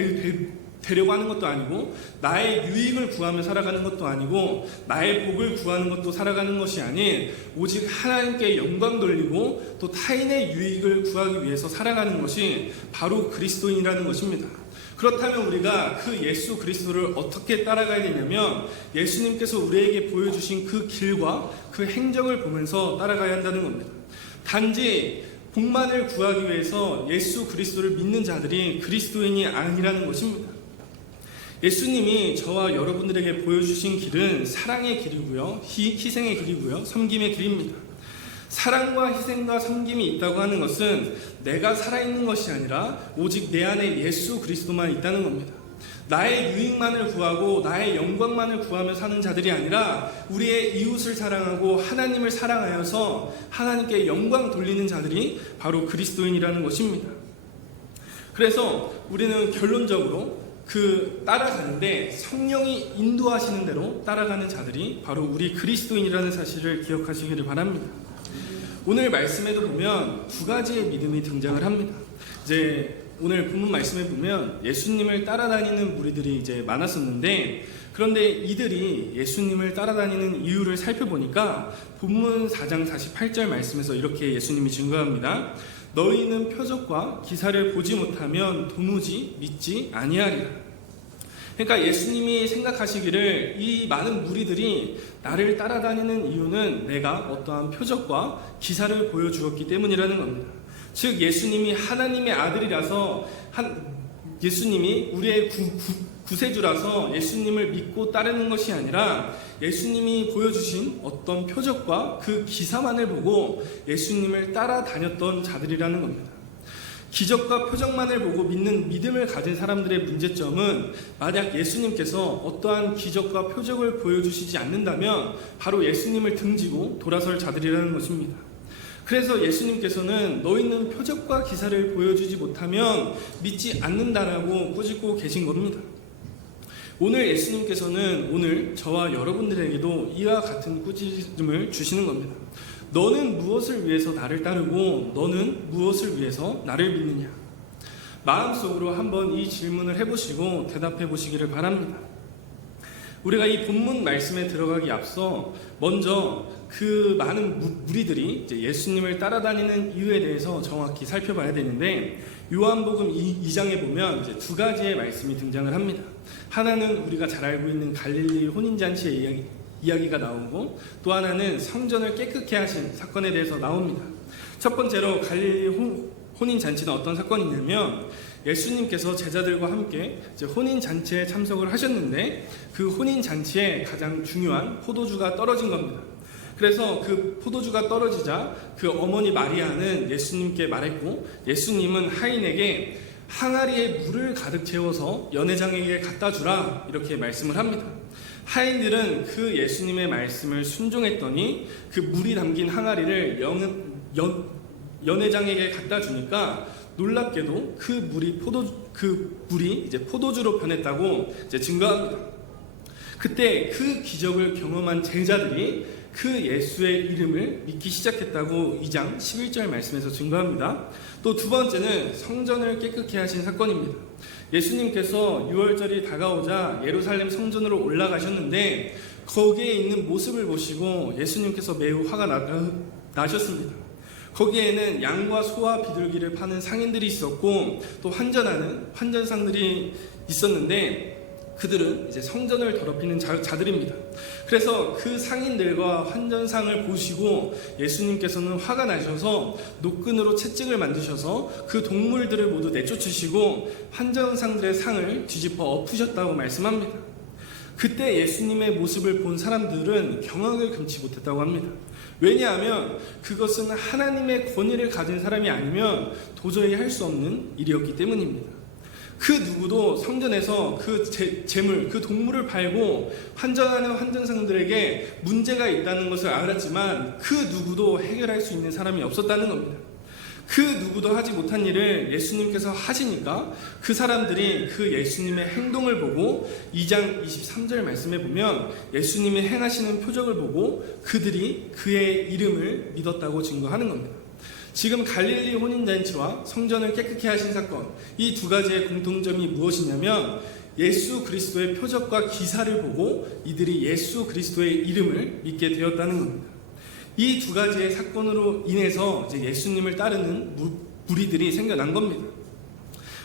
되려고 하는 것도 아니고, 나의 유익을 구하며 살아가는 것도 아니고, 나의 복을 구하는 것도 살아가는 것이 아닌, 오직 하나님께 영광 돌리고 또 타인의 유익을 구하기 위해서 살아가는 것이 바로 그리스도인이라는 것입니다. 그렇다면 우리가 그 예수 그리스도를 어떻게 따라가야 되냐면, 예수님께서 우리에게 보여주신 그 길과 그 행적을 보면서 따라가야 한다는 겁니다. 단지 복만을 구하기 위해서 예수 그리스도를 믿는 자들이 그리스도인이 아니라는 것입니다. 예수님이 저와 여러분들에게 보여주신 길은 사랑의 길이고요, 희생의 길이고요, 섬김의 길입니다. 사랑과 희생과 섬김이 있다고 하는 것은 내가 살아있는 것이 아니라 오직 내 안에 예수 그리스도만 있다는 겁니다. 나의 유익만을 구하고 나의 영광만을 구하며 사는 자들이 아니라 우리의 이웃을 사랑하고 하나님을 사랑하여서 하나님께 영광 돌리는 자들이 바로 그리스도인이라는 것입니다. 그래서 우리는 결론적으로 따라가는데 성령이 인도하시는 대로 따라가는 자들이 바로 우리 그리스도인이라는 사실을 기억하시기를 바랍니다. 오늘 말씀에도 보면 두 가지의 믿음이 등장을 합니다. 이제 오늘 본문 말씀에 보면 예수님을 따라다니는 무리들이 이제 많았었는데, 그런데 이들이 예수님을 따라다니는 이유를 살펴보니까 본문 4장 48절 말씀에서 이렇게 예수님이 증거합니다. 너희는 표적과 기사를 보지 못하면 도무지 믿지 아니하리라. 그러니까 예수님이 생각하시기를 이 많은 무리들이 나를 따라다니는 이유는 내가 어떠한 표적과 기사를 보여주었기 때문이라는 겁니다. 즉 예수님이 하나님의 아들이라서 예수님이 우리의 구세주라서 예수님을 믿고 따르는 것이 아니라 예수님이 보여주신 어떤 표적과 그 기사만을 보고 예수님을 따라다녔던 자들이라는 겁니다. 기적과 표적만을 보고 믿는 믿음을 가진 사람들의 문제점은 만약 예수님께서 어떠한 기적과 표적을 보여주시지 않는다면 바로 예수님을 등지고 돌아설 자들이라는 것입니다. 그래서 예수님께서는 너희는 표적과 기사를 보여주지 못하면 믿지 않는다라고 꾸짖고 계신 겁니다. 오늘 예수님께서는 오늘 저와 여러분들에게도 이와 같은 꾸짖음을 주시는 겁니다. 너는 무엇을 위해서 나를 따르고 너는 무엇을 위해서 나를 믿느냐? 마음속으로 한번 이 질문을 해보시고 대답해 보시기를 바랍니다. 우리가 이 본문 말씀에 들어가기 앞서 먼저 그 많은 무리들이 이제 예수님을 따라다니는 이유에 대해서 정확히 살펴봐야 되는데, 요한복음 2장에 보면 이제 두 가지의 말씀이 등장을 합니다. 하나는 우리가 잘 알고 있는 갈릴리 혼인잔치의 이야기가 나오고, 또 하나는 성전을 깨끗게 하신 사건에 대해서 나옵니다. 첫 번째로 갈릴리 혼인잔치는 어떤 사건이냐면, 예수님께서 제자들과 함께 이제 혼인잔치에 참석을 하셨는데 그 혼인잔치에 가장 중요한 포도주가 떨어진 겁니다. 그래서 그 포도주가 떨어지자 그 어머니 마리아는 예수님께 말했고, 예수님은 하인에게 항아리에 물을 가득 채워서 연회장에게 갖다 주라 이렇게 말씀을 합니다. 하인들은 그 예수님의 말씀을 순종했더니 그 물이 담긴 항아리를 연회장에게 갖다 주니까 놀랍게도 그 물이 이제 포도주로 변했다고 이제 증거합니다. 그때 그 기적을 경험한 제자들이 그 예수의 이름을 믿기 시작했다고 2장 11절 말씀에서 증거합니다. 또 두 번째는 성전을 깨끗게 하신 사건입니다. 예수님께서 6월절이 다가오자 예루살렘 성전으로 올라가셨는데 거기에 있는 모습을 보시고 예수님께서 매우 화가 나셨습니다. 거기에는 양과 소와 비둘기를 파는 상인들이 있었고 또 환전하는 환전상들이 있었는데 그들은 이제 성전을 더럽히는 자들입니다. 그래서 그 상인들과 환전상을 보시고 예수님께서는 화가 나셔서 노끈으로 채찍을 만드셔서 그 동물들을 모두 내쫓으시고 환전상들의 상을 뒤집어 엎으셨다고 말씀합니다. 그때 예수님의 모습을 본 사람들은 경악을 금치 못했다고 합니다. 왜냐하면 그것은 하나님의 권위를 가진 사람이 아니면 도저히 할 수 없는 일이었기 때문입니다. 그 누구도 성전에서 그 재물, 그 동물을 팔고 환전하는 환전상들에게 문제가 있다는 것을 알았지만 그 누구도 해결할 수 있는 사람이 없었다는 겁니다. 그 누구도 하지 못한 일을 예수님께서 하시니까 그 사람들이 그 예수님의 행동을 보고 2장 23절 말씀에 보면 예수님이 행하시는 표적을 보고 그들이 그의 이름을 믿었다고 증거하는 겁니다. 지금 갈릴리 혼인잔치와 성전을 깨끗게 하신 사건, 이 두 가지의 공통점이 무엇이냐면 예수 그리스도의 표적과 기사를 보고 이들이 예수 그리스도의 이름을 믿게 되었다는 겁니다. 이 두 가지의 사건으로 인해서 이제 예수님을 따르는 무리들이 생겨난 겁니다.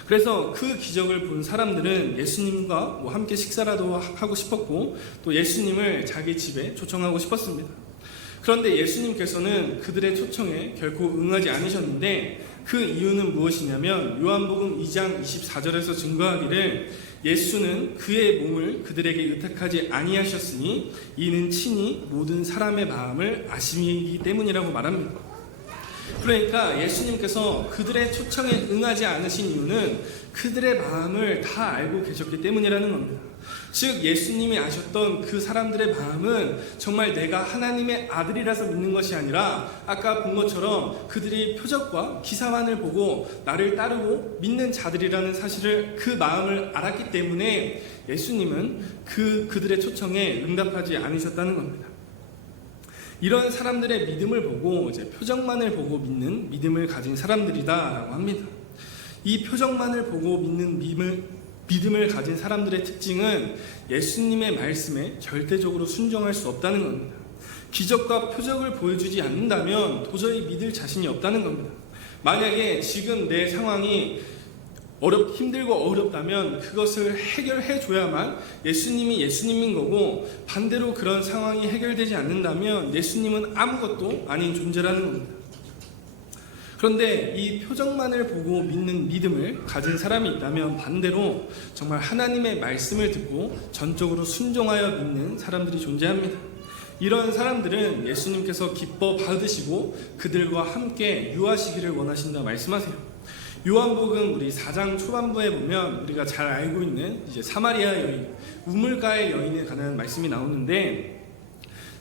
그래서 그 기적을 본 사람들은 예수님과 함께 식사라도 하고 싶었고 또 예수님을 자기 집에 초청하고 싶었습니다. 그런데 예수님께서는 그들의 초청에 결코 응하지 않으셨는데 그 이유는 무엇이냐면 요한복음 2장 24절에서 증거하기를 예수는 그의 몸을 그들에게 의탁하지 아니하셨으니 이는 친히 모든 사람의 마음을 아심이기 때문이라고 말합니다. 그러니까 예수님께서 그들의 초청에 응하지 않으신 이유는 그들의 마음을 다 알고 계셨기 때문이라는 겁니다. 즉 예수님이 아셨던 그 사람들의 마음은 정말 내가 하나님의 아들이라서 믿는 것이 아니라 아까 본 것처럼 그들이 표적과 기사만을 보고 나를 따르고 믿는 자들이라는 사실을 그 마음을 알았기 때문에 예수님은 그들의 초청에 응답하지 않으셨다는 겁니다. 이런 사람들의 믿음을 보고 이제 표적만을 보고 믿는 믿음을 가진 사람들이다라고 합니다. 이 표적만을 보고 믿는 믿음을 가진 사람들의 특징은 예수님의 말씀에 절대적으로 순종할 수 없다는 겁니다. 기적과 표적을 보여주지 않는다면 도저히 믿을 자신이 없다는 겁니다. 만약에 지금 내 상황이 힘들고 어렵다면 그것을 해결해 줘야만 예수님이 예수님인 거고, 반대로 그런 상황이 해결되지 않는다면 예수님은 아무것도 아닌 존재라는 겁니다. 그런데 이 표적만을 보고 믿는 믿음을 가진 사람이 있다면 반대로 정말 하나님의 말씀을 듣고 전적으로 순종하여 믿는 사람들이 존재합니다. 이런 사람들은 예수님께서 기뻐 받으시고 그들과 함께 유하시기를 원하신다 말씀하세요. 요한복음 우리 4장 초반부에 보면 우리가 잘 알고 있는 이제 사마리아 여인, 우물가의 여인에 관한 말씀이 나오는데,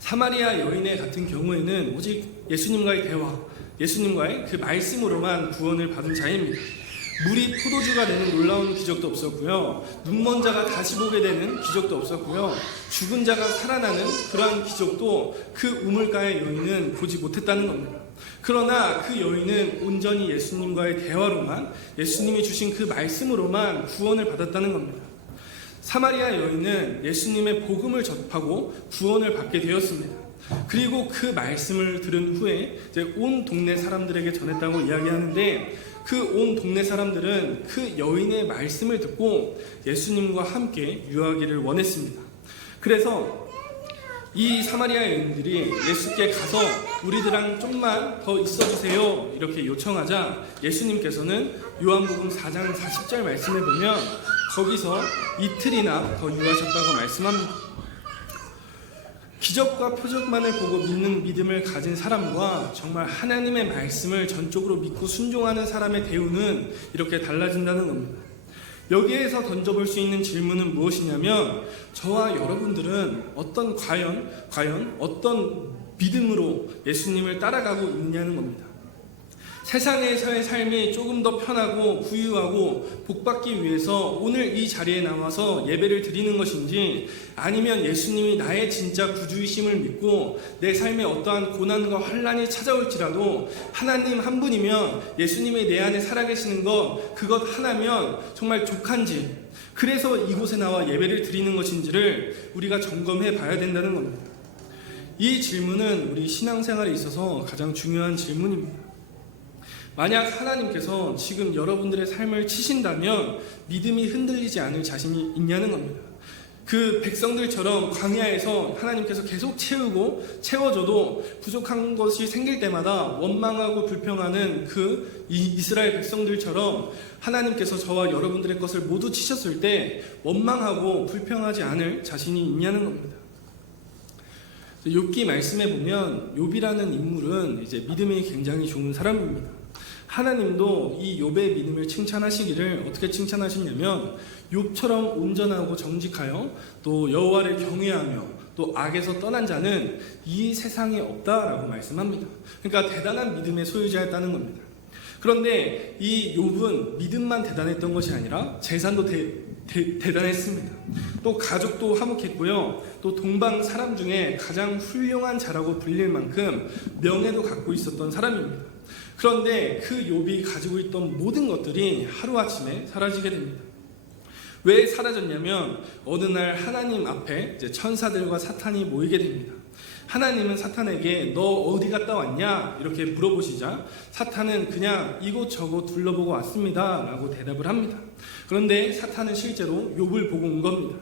사마리아 여인의 같은 경우에는 오직 예수님과의 대화, 예수님과의 그 말씀으로만 구원을 받은 자입니다. 물이 포도주가 되는 놀라운 기적도 없었고요, 눈먼 자가 다시 보게 되는 기적도 없었고요, 죽은 자가 살아나는 그러한 기적도 그 우물가의 여인은 보지 못했다는 겁니다. 그러나 그 여인은 온전히 예수님과의 대화로만, 예수님이 주신 그 말씀으로만 구원을 받았다는 겁니다. 사마리아 여인은 예수님의 복음을 접하고 구원을 받게 되었습니다. 그리고 그 말씀을 들은 후에 이제 온 동네 사람들에게 전했다고 이야기하는데, 그 온 동네 사람들은 그 여인의 말씀을 듣고 예수님과 함께 유하기를 원했습니다. 그래서 이 사마리아 여인들이 예수께 가서 우리들랑 좀만 더 있어주세요 이렇게 요청하자 예수님께서는 요한복음 4장 40절 말씀에 보면 거기서 이틀이나 더 유하셨다고 말씀합니다. 기적과 표적만을 보고 믿는 믿음을 가진 사람과 정말 하나님의 말씀을 전적으로 믿고 순종하는 사람의 대우는 이렇게 달라진다는 겁니다. 여기에서 던져볼 수 있는 질문은 무엇이냐면, 저와 여러분들은 과연 어떤 믿음으로 예수님을 따라가고 있느냐는 겁니다. 세상에서의 삶이 조금 더 편하고 부유하고 복받기 위해서 오늘 이 자리에 나와서 예배를 드리는 것인지, 아니면 예수님이 나의 진짜 구주이심을 믿고 내 삶에 어떠한 고난과 환난이 찾아올지라도 하나님 한 분이면, 예수님이 내 안에 살아계시는 그것 하나면 정말 족한지, 그래서 이곳에 나와 예배를 드리는 것인지를 우리가 점검해 봐야 된다는 겁니다. 이 질문은 우리 신앙생활에 있어서 가장 중요한 질문입니다. 만약 하나님께서 지금 여러분들의 삶을 치신다면 믿음이 흔들리지 않을 자신이 있냐는 겁니다. 그 백성들처럼 광야에서 하나님께서 계속 채워줘도 부족한 것이 생길 때마다 원망하고 불평하는 그 이스라엘 백성들처럼 하나님께서 저와 여러분들의 것을 모두 치셨을 때 원망하고 불평하지 않을 자신이 있냐는 겁니다. 욥기 말씀에 보면 욥이라는 인물은 이제 믿음이 굉장히 좋은 사람입니다. 하나님도 이 욥의 믿음을 칭찬하시기를 어떻게 칭찬하시냐면, 욥처럼 온전하고 정직하여 또 여호와를 경외하며 또 악에서 떠난 자는 이 세상에 없다라고 말씀합니다. 그러니까 대단한 믿음의 소유자였다는 겁니다. 그런데 이 욥은 믿음만 대단했던 것이 아니라 재산도 대단했습니다. 또 가족도 화목했고요, 또 동방 사람 중에 가장 훌륭한 자라고 불릴 만큼 명예도 갖고 있었던 사람입니다. 그런데 그 욥이 가지고 있던 모든 것들이 하루아침에 사라지게 됩니다. 왜 사라졌냐면, 어느 날 하나님 앞에 이제 천사들과 사탄이 모이게 됩니다. 하나님은 사탄에게 너 어디 갔다 왔냐 이렇게 물어보시자 사탄은 그냥 이곳저곳 둘러보고 왔습니다 라고 대답을 합니다. 그런데 사탄은 실제로 욥을 보고 온 겁니다.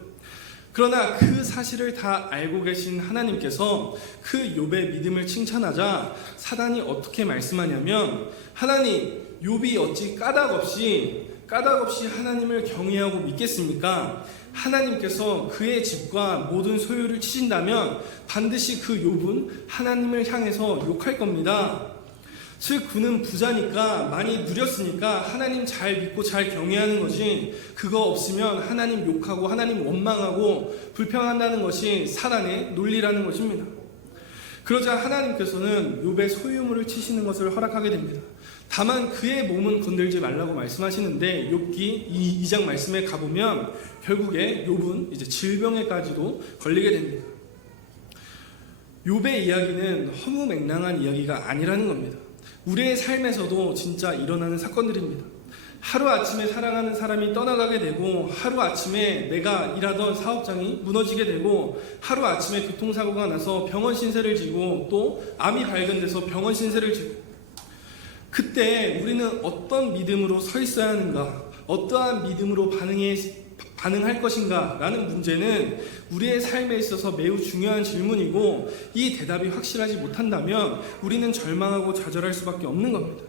그러나 그 사실을 다 알고 계신 하나님께서 그 욥의 믿음을 칭찬하자 사단이 어떻게 말씀하냐면, 하나님, 욥이 어찌 까닭 없이 하나님을 경외하고 믿겠습니까? 하나님께서 그의 집과 모든 소유를 치신다면 반드시 그 욥은 하나님을 향해서 욕할 겁니다. 즉 그는 부자니까, 많이 누렸으니까 하나님 잘 믿고 잘 경외하는 거지, 그거 없으면 하나님 욕하고 하나님 원망하고 불평한다는 것이 사단의 논리라는 것입니다. 그러자 하나님께서는 욥의 소유물을 치시는 것을 허락하게 됩니다. 다만 그의 몸은 건들지 말라고 말씀하시는데, 욥기 2장 말씀에 가보면 결국에 욥은 이제 질병에까지도 걸리게 됩니다. 욥의 이야기는 허무맹랑한 이야기가 아니라는 겁니다. 우리의 삶에서도 진짜 일어나는 사건들입니다. 하루아침에 사랑하는 사람이 떠나가게 되고, 하루아침에 내가 일하던 사업장이 무너지게 되고, 하루아침에 교통사고가 나서 병원 신세를 지고, 또 암이 발견돼서 병원 신세를 지고, 그때 우리는 어떤 믿음으로 서 있어야 하는가, 어떠한 믿음으로 반응할 것인가 라는 문제는 우리의 삶에 있어서 매우 중요한 질문이고, 이 대답이 확실하지 못한다면 우리는 절망하고 좌절할 수밖에 없는 겁니다.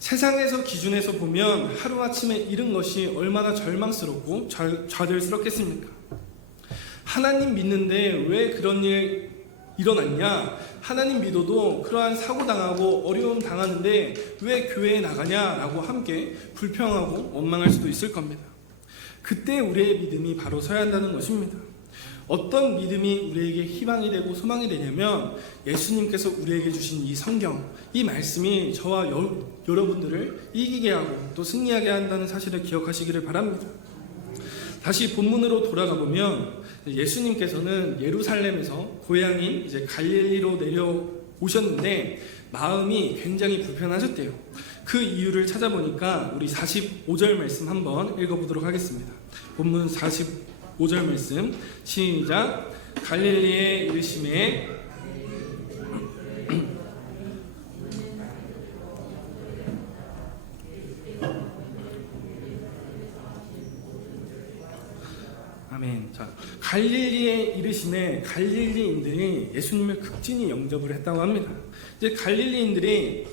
세상에서 기준에서 보면 하루아침에 잃은 것이 얼마나 절망스럽고 좌절스럽겠습니까? 하나님 믿는데 왜 그런 일 일어났냐? 하나님 믿어도 그러한 사고 당하고 어려움 당하는데 왜 교회에 나가냐라고 함께 불평하고 원망할 수도 있을 겁니다. 그때 우리의 믿음이 바로 서야 한다는 것입니다. 어떤 믿음이 우리에게 희망이 되고 소망이 되냐면, 예수님께서 우리에게 주신 이 성경, 이 말씀이 저와 여러분들을 이기게 하고 또 승리하게 한다는 사실을 기억하시기를 바랍니다. 다시 본문으로 돌아가 보면, 예수님께서는 예루살렘에서 고향인 이제 갈릴리로 내려오셨는데 마음이 굉장히 불편하셨대요. 그 이유를 찾아보니까 우리 45절 말씀 한번 읽어보도록 하겠습니다. 본문 45절 말씀 시작. 갈릴리에 이르심에 아멘. 자, 갈릴리에 이르심에 갈릴리인들이 예수님을 극진히 영접을 했다고 합니다. 이제 갈릴리인들이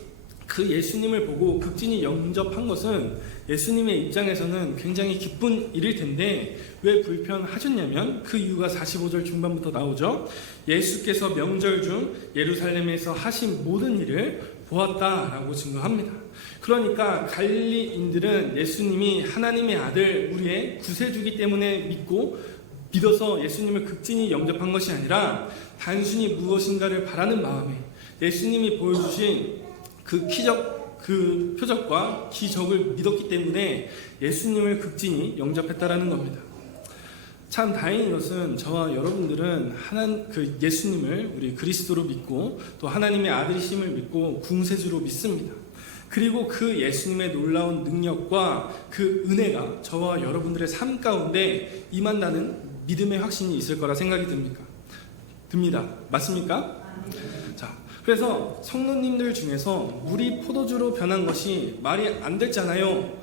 그 예수님을 보고 극진히 영접한 것은 예수님의 입장에서는 굉장히 기쁜 일일 텐데, 왜 불편하셨냐면 그 이유가 45절 중반부터 나오죠. 예수께서 명절 중 예루살렘에서 하신 모든 일을 보았다라고 증거합니다. 그러니까 갈릴리인들은 예수님이 하나님의 아들, 우리의 구세주기 때문에 믿어서 예수님을 극진히 영접한 것이 아니라 단순히 무엇인가를 바라는 마음에 예수님이 보여주신 그 표적과 기적을 믿었기 때문에 예수님을 극진히 영접했다라는 겁니다. 참 다행인 것은 저와 여러분들은 예수님을 우리 그리스도로 믿고 또 하나님의 아들이심을 믿고 궁세주로 믿습니다. 그리고 그 예수님의 놀라운 능력과 그 은혜가 저와 여러분들의 삶 가운데 임한다는 믿음의 확신이 있을 거라 생각이 듭니다. 맞습니까? 자, 그래서 성도님들 중에서 물이 포도주로 변한 것이 말이 안 되잖아요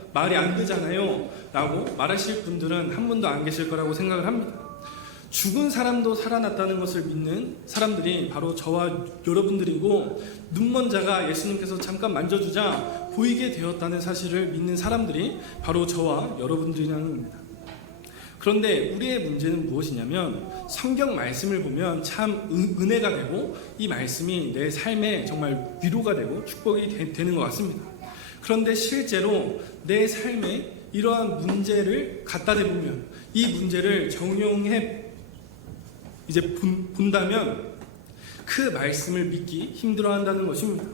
라고 말하실 분들은 한 분도 안 계실 거라고 생각을 합니다. 죽은 사람도 살아났다는 것을 믿는 사람들이 바로 저와 여러분들이고, 눈먼 자가 예수님께서 잠깐 만져주자 보이게 되었다는 사실을 믿는 사람들이 바로 저와 여러분들이라는 겁니다. 그런데 우리의 문제는 무엇이냐면, 성경 말씀을 보면 참 은혜가 되고 이 말씀이 내 삶에 정말 위로가 되고 축복이 되는 것 같습니다. 그런데 실제로 내 삶에 이러한 문제를 갖다 대보면, 이 문제를 정용해 본다면 그 말씀을 믿기 힘들어한다는 것입니다.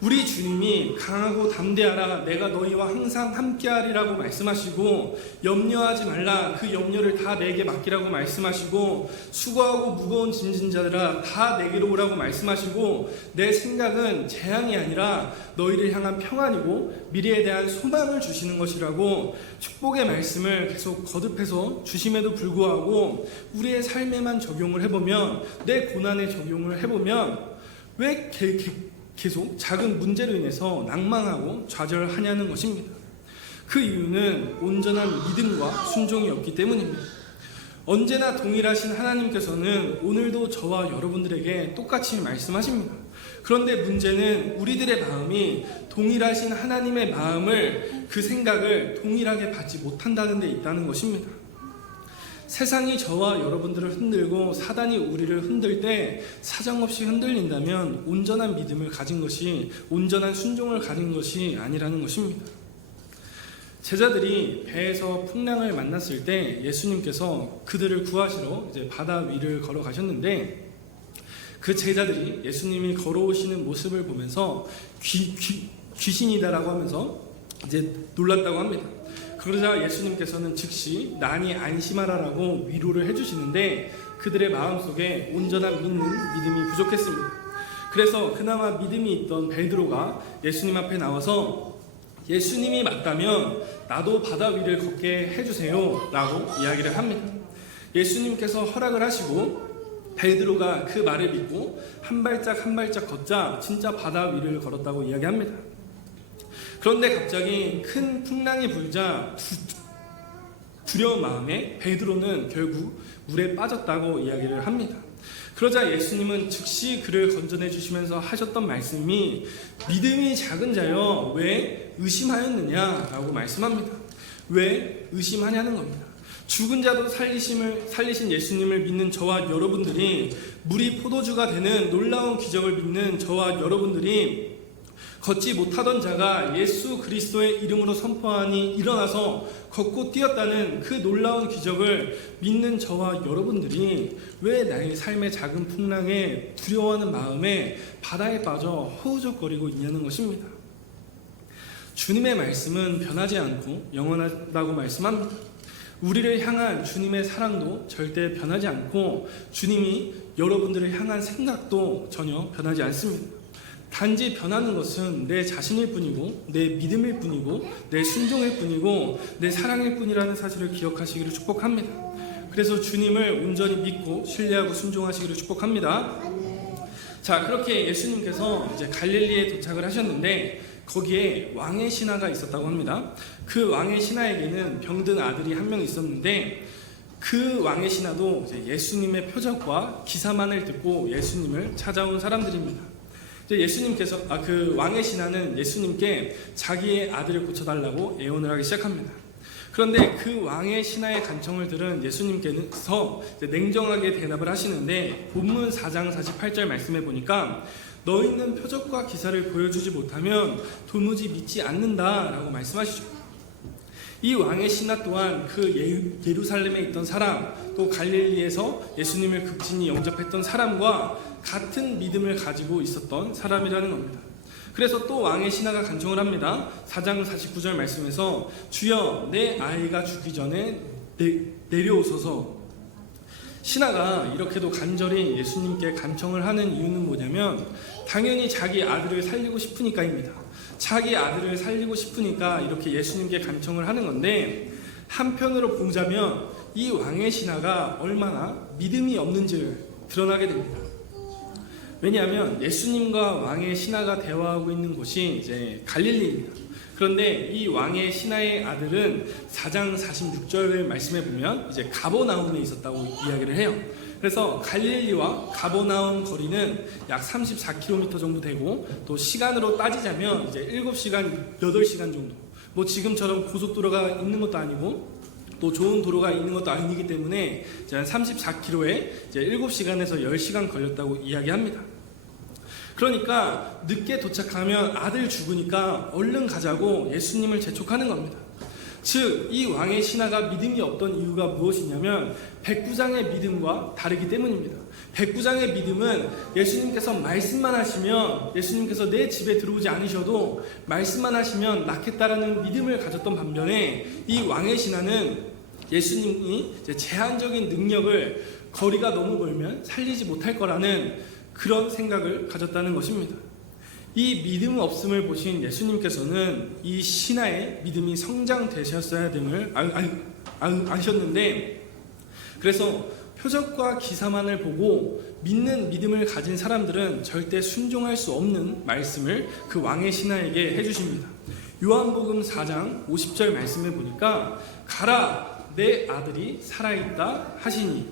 우리 주님이 강하고 담대하라, 내가 너희와 항상 함께하리라고 말씀하시고, 염려하지 말라, 그 염려를 다 내게 맡기라고 말씀하시고, 수고하고 무거운 짐진 자들아 다 내게로 오라고 말씀하시고, 내 생각은 재앙이 아니라 너희를 향한 평안이고 미래에 대한 소망을 주시는 것이라고 축복의 말씀을 계속 거듭해서 주심에도 불구하고 우리의 삶에만 적용을 해보면, 내 고난에 적용을 해보면 왜 계속 작은 문제로 인해서 낭망하고 좌절하냐는 것입니다. 그 이유는 온전한 믿음과 순종이 없기 때문입니다. 언제나 동일하신 하나님께서는 오늘도 저와 여러분들에게 똑같이 말씀하십니다. 그런데 문제는 우리들의 마음이 동일하신 하나님의 마음을, 그 생각을 동일하게 받지 못한다는 데 있다는 것입니다. 세상이 저와 여러분들을 흔들고 사단이 우리를 흔들 때 사정없이 흔들린다면 온전한 믿음을 가진 것이, 온전한 순종을 가진 것이 아니라는 것입니다. 제자들이 배에서 풍랑을 만났을 때 예수님께서 그들을 구하시러 이제 바다 위를 걸어가셨는데, 그 제자들이 예수님이 걸어오시는 모습을 보면서 귀신이다라고 하면서 이제 놀랐다고 합니다. 그러자 예수님께서는 즉시 난이 안심하라라고 위로를 해주시는데, 그들의 마음속에 온전한 믿음이 부족했습니다. 그래서 그나마 믿음이 있던 베드로가 예수님 앞에 나와서 예수님이 맞다면 나도 바다 위를 걷게 해주세요 라고 이야기를 합니다. 예수님께서 허락을 하시고 베드로가 그 말을 믿고 한 발짝 한 발짝 걷자 진짜 바다 위를 걸었다고 이야기합니다. 그런데 갑자기 큰 풍랑이 불자 두려운 마음에 베드로는 결국 물에 빠졌다고 이야기를 합니다. 그러자 예수님은 즉시 그를 건져내 주시면서 하셨던 말씀이 믿음이 작은 자여 왜 의심하였느냐라고 말씀합니다. 왜 의심하냐는 겁니다. 죽은 자도 살리신 예수님을 믿는 저와 여러분들이, 물이 포도주가 되는 놀라운 기적을 믿는 저와 여러분들이 걷지 못하던 자가 예수 그리스도의 이름으로 선포하니 일어나서 걷고 뛰었다는 그 놀라운 기적을 믿는 저와 여러분들이 왜 나의 삶의 작은 풍랑에 두려워하는 마음에 바다에 빠져 허우적거리고 있냐는 것입니다. 주님의 말씀은 변하지 않고 영원하다고 말씀합니다. 우리를 향한 주님의 사랑도 절대 변하지 않고 주님이 여러분들을 향한 생각도 전혀 변하지 않습니다. 단지 변하는 것은 내 자신일 뿐이고 내 믿음일 뿐이고 내 순종일 뿐이고 내 사랑일 뿐이라는 사실을 기억하시기를 축복합니다. 그래서 주님을 온전히 믿고 신뢰하고 순종하시기를 축복합니다. 자, 그렇게 예수님께서 이제 갈릴리에 도착을 하셨는데 거기에 왕의 신하가 있었다고 합니다. 그 왕의 신하에게는 병든 아들이 한 명 있었는데 그 왕의 신하도 이제 예수님의 표적과 기사만을 듣고 예수님을 찾아온 사람들입니다. 예수님께서 그 왕의 신하는 예수님께 자기의 아들을 고쳐달라고 애원을 하기 시작합니다. 그런데 그 왕의 신하의 간청을 들은 예수님께서 냉정하게 대답을 하시는데 본문 4장 48절 말씀해 보니까 너희는 표적과 기사를 보여주지 못하면 도무지 믿지 않는다라고 말씀하시죠. 이 왕의 신하 또한 그 예루살렘에 있던 사람, 또 갈릴리에서 예수님을 극진히 영접했던 사람과 같은 믿음을 가지고 있었던 사람이라는 겁니다. 그래서 또 왕의 신하가 간청을 합니다. 4장 49절 말씀에서 주여 내 아이가 죽기 전에 내려오소서. 신하가 이렇게도 간절히 예수님께 간청을 하는 이유는 뭐냐면 당연히 자기 아들을 살리고 싶으니까입니다. 자기 아들을 살리고 싶으니까 이렇게 예수님께 간청을 하는 건데, 한편으로 보자면 이 왕의 신하가 얼마나 믿음이 없는지를 드러나게 됩니다. 왜냐하면 예수님과 왕의 신하가 대화하고 있는 곳이 이제 갈릴리입니다. 그런데 이 왕의 신하의 아들은 4장 46절의 말씀에 보면 이제 가버나움에 있었다고 이야기를 해요. 그래서 갈릴리와 가버나움 거리는 약 34km 정도 되고, 또 시간으로 따지자면 이제 7시간, 8시간 정도. 뭐 지금처럼 고속도로가 있는 것도 아니고 또 좋은 도로가 있는 것도 아니기 때문에 이제 한 34km에 이제 7시간에서 10시간 걸렸다고 이야기합니다. 그러니까 늦게 도착하면 아들 죽으니까 얼른 가자고 예수님을 재촉하는 겁니다. 즉, 이 왕의 신하가 믿음이 없던 이유가 무엇이냐면 백부장의 믿음과 다르기 때문입니다. 백부장의 믿음은 예수님께서 말씀만 하시면, 예수님께서 내 집에 들어오지 않으셔도 말씀만 하시면 낫겠다라는 믿음을 가졌던 반면에 이 왕의 신하는 예수님이 제한적인 능력을 거리가 너무 멀면 살리지 못할 거라는 그런 생각을 가졌다는 것입니다. 이 믿음 없음을 보신 예수님께서는 이 신하의 믿음이 성장되셨어야 됨을 아셨는데, 그래서 표적과 기사만을 보고 믿는 믿음을 가진 사람들은 절대 순종할 수 없는 말씀을 그 왕의 신하에게 해주십니다. 요한복음 4장 50절 말씀에 보니까 가라 내 아들이 살아있다 하시니.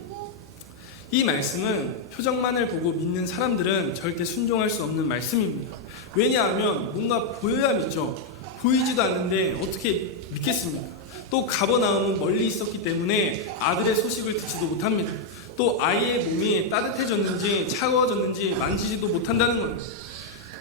이 말씀은 표정만을 보고 믿는 사람들은 절대 순종할 수 없는 말씀입니다. 왜냐하면 뭔가 보여야 믿죠. 보이지도 않는데 어떻게 믿겠습니까? 또 가버나움은 멀리 있었기 때문에 아들의 소식을 듣지도 못합니다. 또 아이의 몸이 따뜻해졌는지 차가워졌는지 만지지도 못한다는 겁니다.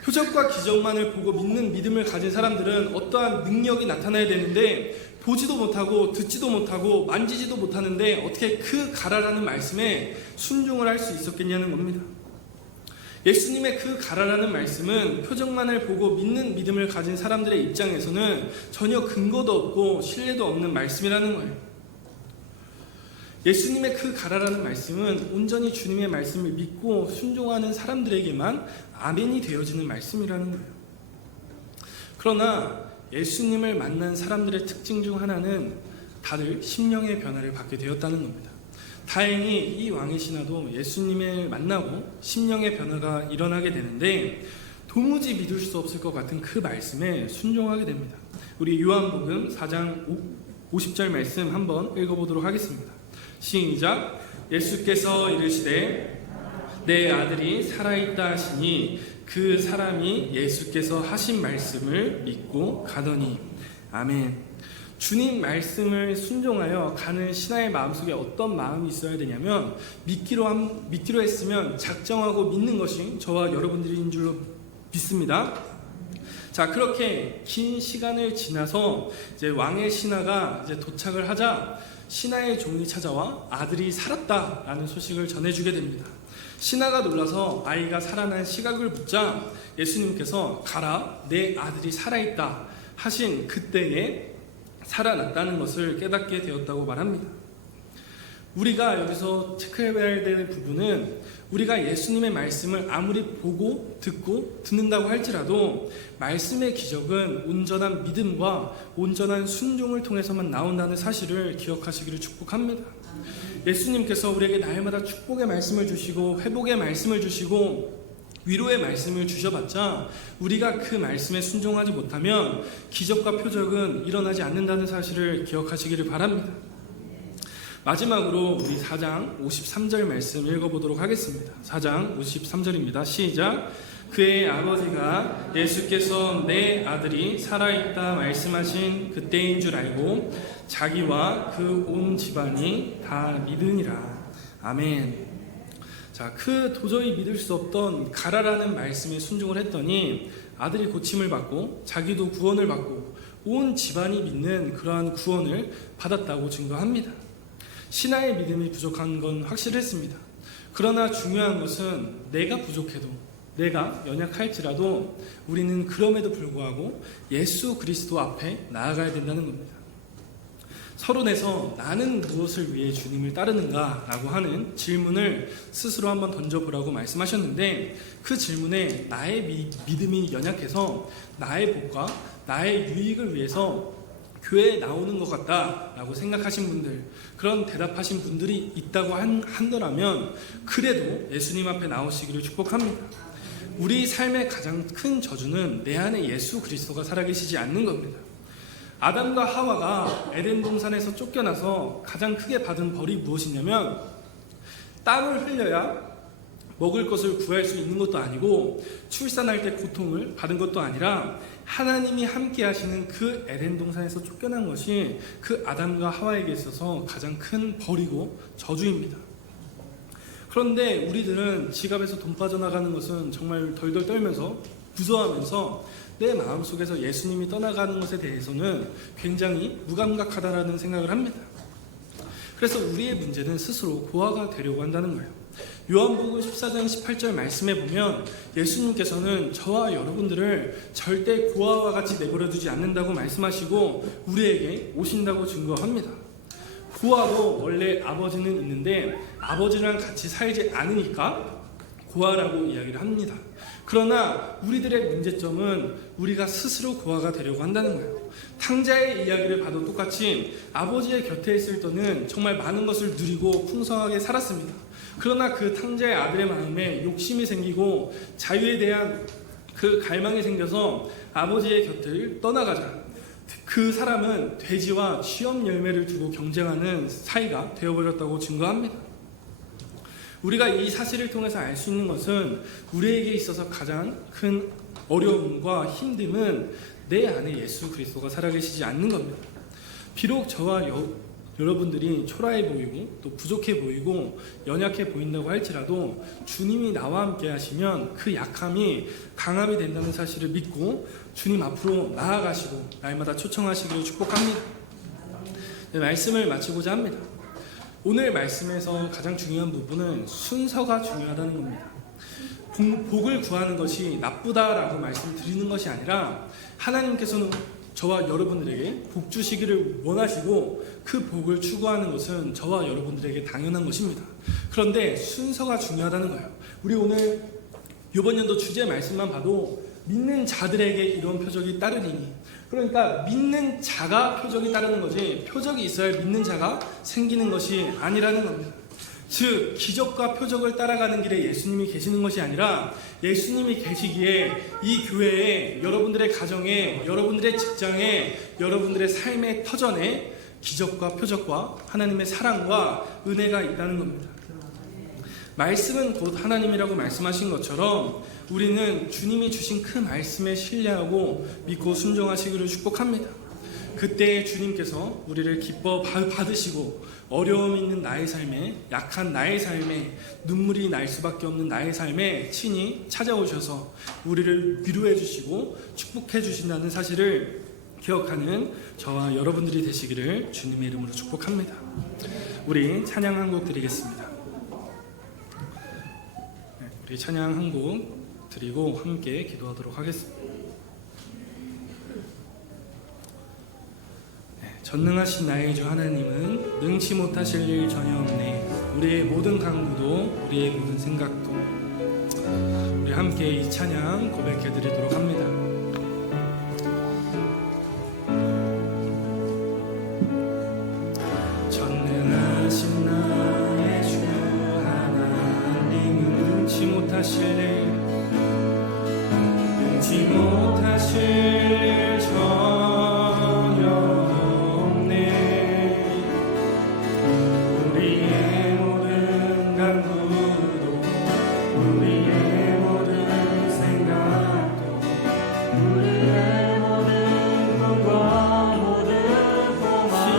표적과 기적만을 보고 믿는 믿음을 가진 사람들은 어떠한 능력이 나타나야 되는데 보지도 못하고 듣지도 못하고 만지지도 못하는데 어떻게 그 가라라는 말씀에 순종을 할 수 있었겠냐는 겁니다. 예수님의 그 가라라는 말씀은 표적만을 보고 믿는 믿음을 가진 사람들의 입장에서는 전혀 근거도 없고 신뢰도 없는 말씀이라는 거예요. 예수님의 그 가라라는 말씀은 온전히 주님의 말씀을 믿고 순종하는 사람들에게만 아멘이 되어지는 말씀이라는 거예요. 그러나 예수님을 만난 사람들의 특징 중 하나는 다들 심령의 변화를 받게 되었다는 겁니다. 다행히 이 왕의 신하도 예수님을 만나고 심령의 변화가 일어나게 되는데 도무지 믿을 수 없을 것 같은 그 말씀에 순종하게 됩니다. 우리 요한복음 4장 50절 말씀 한번 읽어보도록 하겠습니다. 시작. 예수께서 이르시되 내 아들이 살아있다 하시니 그 사람이 예수께서 하신 말씀을 믿고 가더니. 아멘. 주님 말씀을 순종하여 가는 신하의 마음속에 어떤 마음이 있어야 되냐면 믿기로 했으면 작정하고 믿는 것이 저와 여러분들인 줄로 믿습니다. 자, 그렇게 긴 시간을 지나서 이제 왕의 신하가 이제 도착을 하자 신하의 종이 찾아와 아들이 살았다라는 소식을 전해주게 됩니다. 신하가 놀라서 아이가 살아난 시각을 묻자 예수님께서 가라, 내 아들이 살아있다 하신 그때에 살아났다는 것을 깨닫게 되었다고 말합니다. 우리가 여기서 체크해야 되는 부분은 우리가 예수님의 말씀을 아무리 보고 듣고 듣는다고 할지라도 말씀의 기적은 온전한 믿음과 온전한 순종을 통해서만 나온다는 사실을 기억하시기를 축복합니다. 예수님께서 우리에게 날마다 축복의 말씀을 주시고 회복의 말씀을 주시고 위로의 말씀을 주셔봤자 우리가 그 말씀에 순종하지 못하면 기적과 표적은 일어나지 않는다는 사실을 기억하시기를 바랍니다. 마지막으로 우리 4장 53절 말씀 읽어보도록 하겠습니다. 4장 53절입니다. 시작. 그의 아버지가 예수께서 내 아들이 살아있다 말씀하신 그때인 줄 알고 자기와 그 온 집안이 다 믿으니라. 아멘. 자, 그 도저히 믿을 수 없던 가라라는 말씀에 순종을 했더니 아들이 고침을 받고 자기도 구원을 받고 온 집안이 믿는 그러한 구원을 받았다고 증거합니다. 신하의 믿음이 부족한 건 확실했습니다. 그러나 중요한 것은 내가 부족해도 내가 연약할지라도 우리는 그럼에도 불구하고 예수 그리스도 앞에 나아가야 된다는 겁니다. 서론에서 나는 무엇을 위해 주님을 따르는가 라고 하는 질문을 스스로 한번 던져보라고 말씀하셨는데 그 질문에 나의 믿음이 연약해서 나의 복과 나의 유익을 위해서 교회에 나오는 것 같다라고 생각하신 분들, 그런 대답하신 분들이 있다고 한다면 그래도 예수님 앞에 나오시기를 축복합니다. 우리 삶의 가장 큰 저주는 내 안에 예수 그리스도가 살아계시지 않는 겁니다. 아담과 하와가 에덴 동산에서 쫓겨나서 가장 크게 받은 벌이 무엇이냐면 땀을 흘려야 먹을 것을 구할 수 있는 것도 아니고 출산할 때 고통을 받은 것도 아니라 하나님이 함께 하시는 그 에덴 동산에서 쫓겨난 것이 그 아담과 하와에게 있어서 가장 큰 벌이고 저주입니다. 그런데 우리들은 지갑에서 돈 빠져나가는 것은 정말 덜덜 떨면서 무서워하면서 내 마음속에서 예수님이 떠나가는 것에 대해서는 굉장히 무감각하다라는 생각을 합니다. 그래서 우리의 문제는 스스로 고아가 되려고 한다는 거예요. 요한복음 14장 18절 말씀에 보면 예수님께서는 저와 여러분들을 절대 고아와 같이 내버려 두지 않는다고 말씀하시고 우리에게 오신다고 증거합니다. 고아도 원래 아버지는 있는데 아버지랑 같이 살지 않으니까 고아라고 이야기를 합니다. 그러나 우리들의 문제점은 우리가 스스로 고아가 되려고 한다는 거예요. 탕자의 이야기를 봐도 똑같이 아버지의 곁에 있을 때는 정말 많은 것을 누리고 풍성하게 살았습니다. 그러나 그 탕자의 아들의 마음에 욕심이 생기고 자유에 대한 그 갈망이 생겨서 아버지의 곁을 떠나가자 그 사람은 돼지와 취업 열매를 두고 경쟁하는 사이가 되어버렸다고 증거합니다. 우리가 이 사실을 통해서 알 수 있는 것은 우리에게 있어서 가장 큰 어려움과 힘듦은 내 안에 예수 그리스도가 살아계시지 않는 겁니다. 비록 저와 여러분들이 초라해 보이고 또 부족해 보이고 연약해 보인다고 할지라도 주님이 나와 함께 하시면 그 약함이 강함이 된다는 사실을 믿고 주님 앞으로 나아가시고 날마다 초청하시기를 축복합니다. 네, 말씀을 마치고자 합니다. 오늘 말씀에서 가장 중요한 부분은 순서가 중요하다는 겁니다. 복을 구하는 것이 나쁘다라고 말씀드리는 것이 아니라 하나님께서는 저와 여러분들에게 복 주시기를 원하시고 그 복을 추구하는 것은 저와 여러분들에게 당연한 것입니다. 그런데 순서가 중요하다는 거예요. 우리 오늘 이번 연도 주제 말씀만 봐도 믿는 자들에게 이런 표적이 따르리니, 그러니까 믿는 자가 표적이 따르는 거지 표적이 있어야 믿는 자가 생기는 것이 아니라는 겁니다. 즉 기적과 표적을 따라가는 길에 예수님이 계시는 것이 아니라 예수님이 계시기에 이 교회에, 여러분들의 가정에, 여러분들의 직장에, 여러분들의 삶의 터전에 기적과 표적과 하나님의 사랑과 은혜가 있다는 겁니다. 말씀은 곧 하나님이라고 말씀하신 것처럼 우리는 주님이 주신 그 말씀에 신뢰하고 믿고 순종하시기를 축복합니다. 그때 주님께서 우리를 기뻐 받으시고 어려움 있는 나의 삶에, 약한 나의 삶에, 눈물이 날 수밖에 없는 나의 삶에 친히 찾아오셔서 우리를 위로해 주시고 축복해 주신다는 사실을 기억하는 저와 여러분들이 되시기를 주님의 이름으로 축복합니다. 우리 찬양 한 곡 드리겠습니다. 우리 찬양 한 곡 드리고 함께 기도하도록 하겠습니다. 전능하신 나의 주 하나님은 능치 못하실 일 전혀 없네. 우리의 모든 간구도, 우리의 모든 생각도. 우리 함께 이 찬양 고백해 드리도록 합니다. 전능하신 나의 주 하나님은 능치 못하실 일, 능치 못하실 일 전혀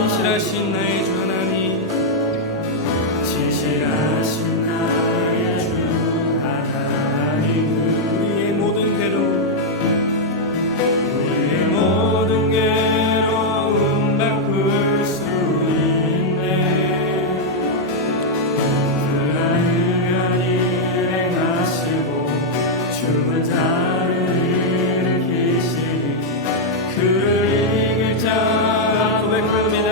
진실하신 나의 주 하나님, 진실하신 나의 주 하나님, 우리의 모든 괴로움, 우리의 모든 괴로움 바꿀 수 있네. 그가 일을 행하시고 죽은 자를 일으키시니 그를 이길 자가 고백합니다.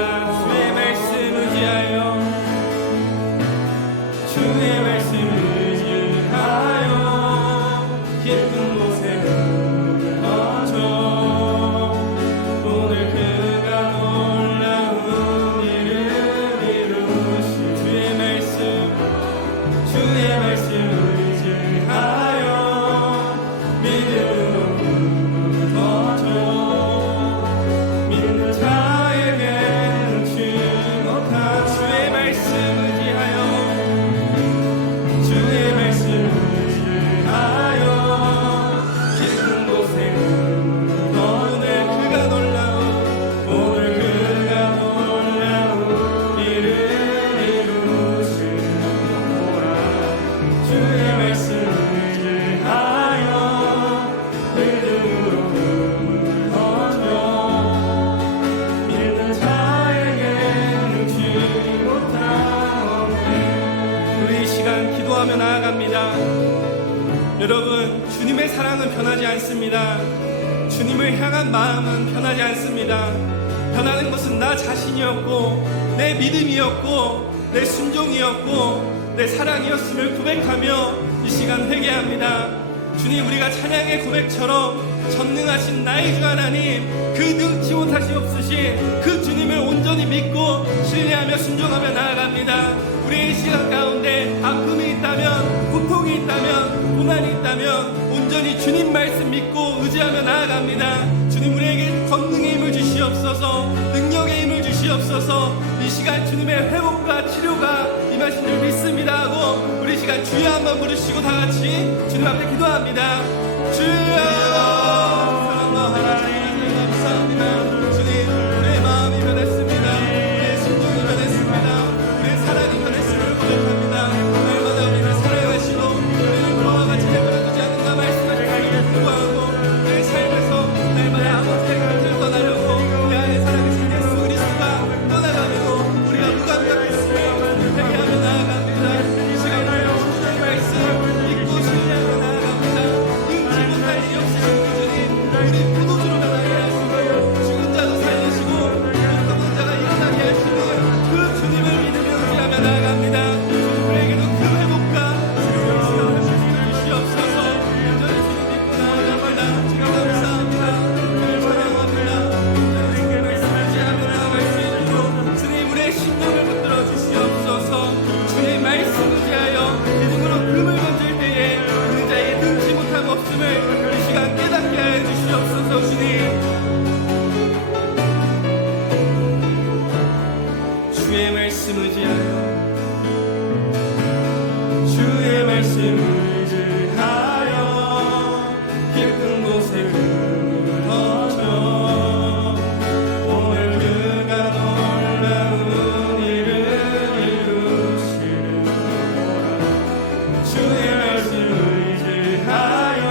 주의 말씀 의지하여 깊은 곳에 흩어져 오늘 그가 놀라운 일을 이루시. 주의 말씀 의지하여 믿음으로 흩어져 믿는 자에게 능치 못한 주의 말씀 의지하여 기도하며 나아갑니다. 여러분, 주님의 사랑은 변하지 않습니다. 주님을 향한 마음은 변하지 않습니다. 변하는 것은 나 자신이었고 내 믿음이었고 내 순종이었고 내 사랑이었음을 고백하며 이 시간 회개합니다. 주님, 우리가 찬양의 고백처럼 전능하신 나의 주 하나님, 그 능치 못하시옵으신 그 주님을 온전히 믿고 신뢰하며 순종하며 나아갑니다. 우리의 시간 가운데 아픔이 있다면, 고통이 있다면, 고난이 있다면 온전히 주님 말씀 믿고 의지하며 나아갑니다. 주님 주님 우리에게 권능의 힘을 주시옵소서, 능력의 힘을 주시옵소서. 이 시간 주님의 회복과 치료가 임하신 줄 믿습니다 하고 우리 시간 주여 한번 부르시고 다 같이 주님 앞에 기도합니다. 주여 하나님 감사합니다. 주님 우리의 마음이 변했습니다. 우리의 심정이 변했습니다. 우리의 사랑이 변했음을 고백합니다. 날마다 우리를 사랑하시고 우리를 그와 같이 내버려두지 않는다 말씀하시고 불구하고 내 삶에서 날마다 아무 생각을 떠나려고 내 안에 살아계신 예수 그리스도가 떠나가고 우리가 무감각했음을 회개하며 나아갑니다. 이 시간 주님의 말씀 믿고 신뢰하며 나아갑니다. 능치 못할 이 없으신 주님 우리 포도주로 변하게 하시고 죽은 자도 살리시고 죽은 자가 일어나게 하시는 그 주님을 믿으며 의지하며 나아갑니다. 우리에게도 그 회복과 치료를 주시옵소서. 온전히 주님 믿고 나아갑니다. 주님 감사합니다. 주님 찬양합니다. 주님 말씀 의지하며 나아갈 수 있도록 주님 우리의 심령을 붙들어 주시옵소서. 주님 말씀 의지하여 믿음으로 금을 건질 때에 그 자의 능치 못함 없음을 이 시간 깨닫게 하여 주시옵소서. 주님 주의 말씀 의지하여 주의 말씀 의지하여 깊은 곳에 금을 거쳐 오늘 그가 놀라운 일을 이루시는 주의 말씀 의지하여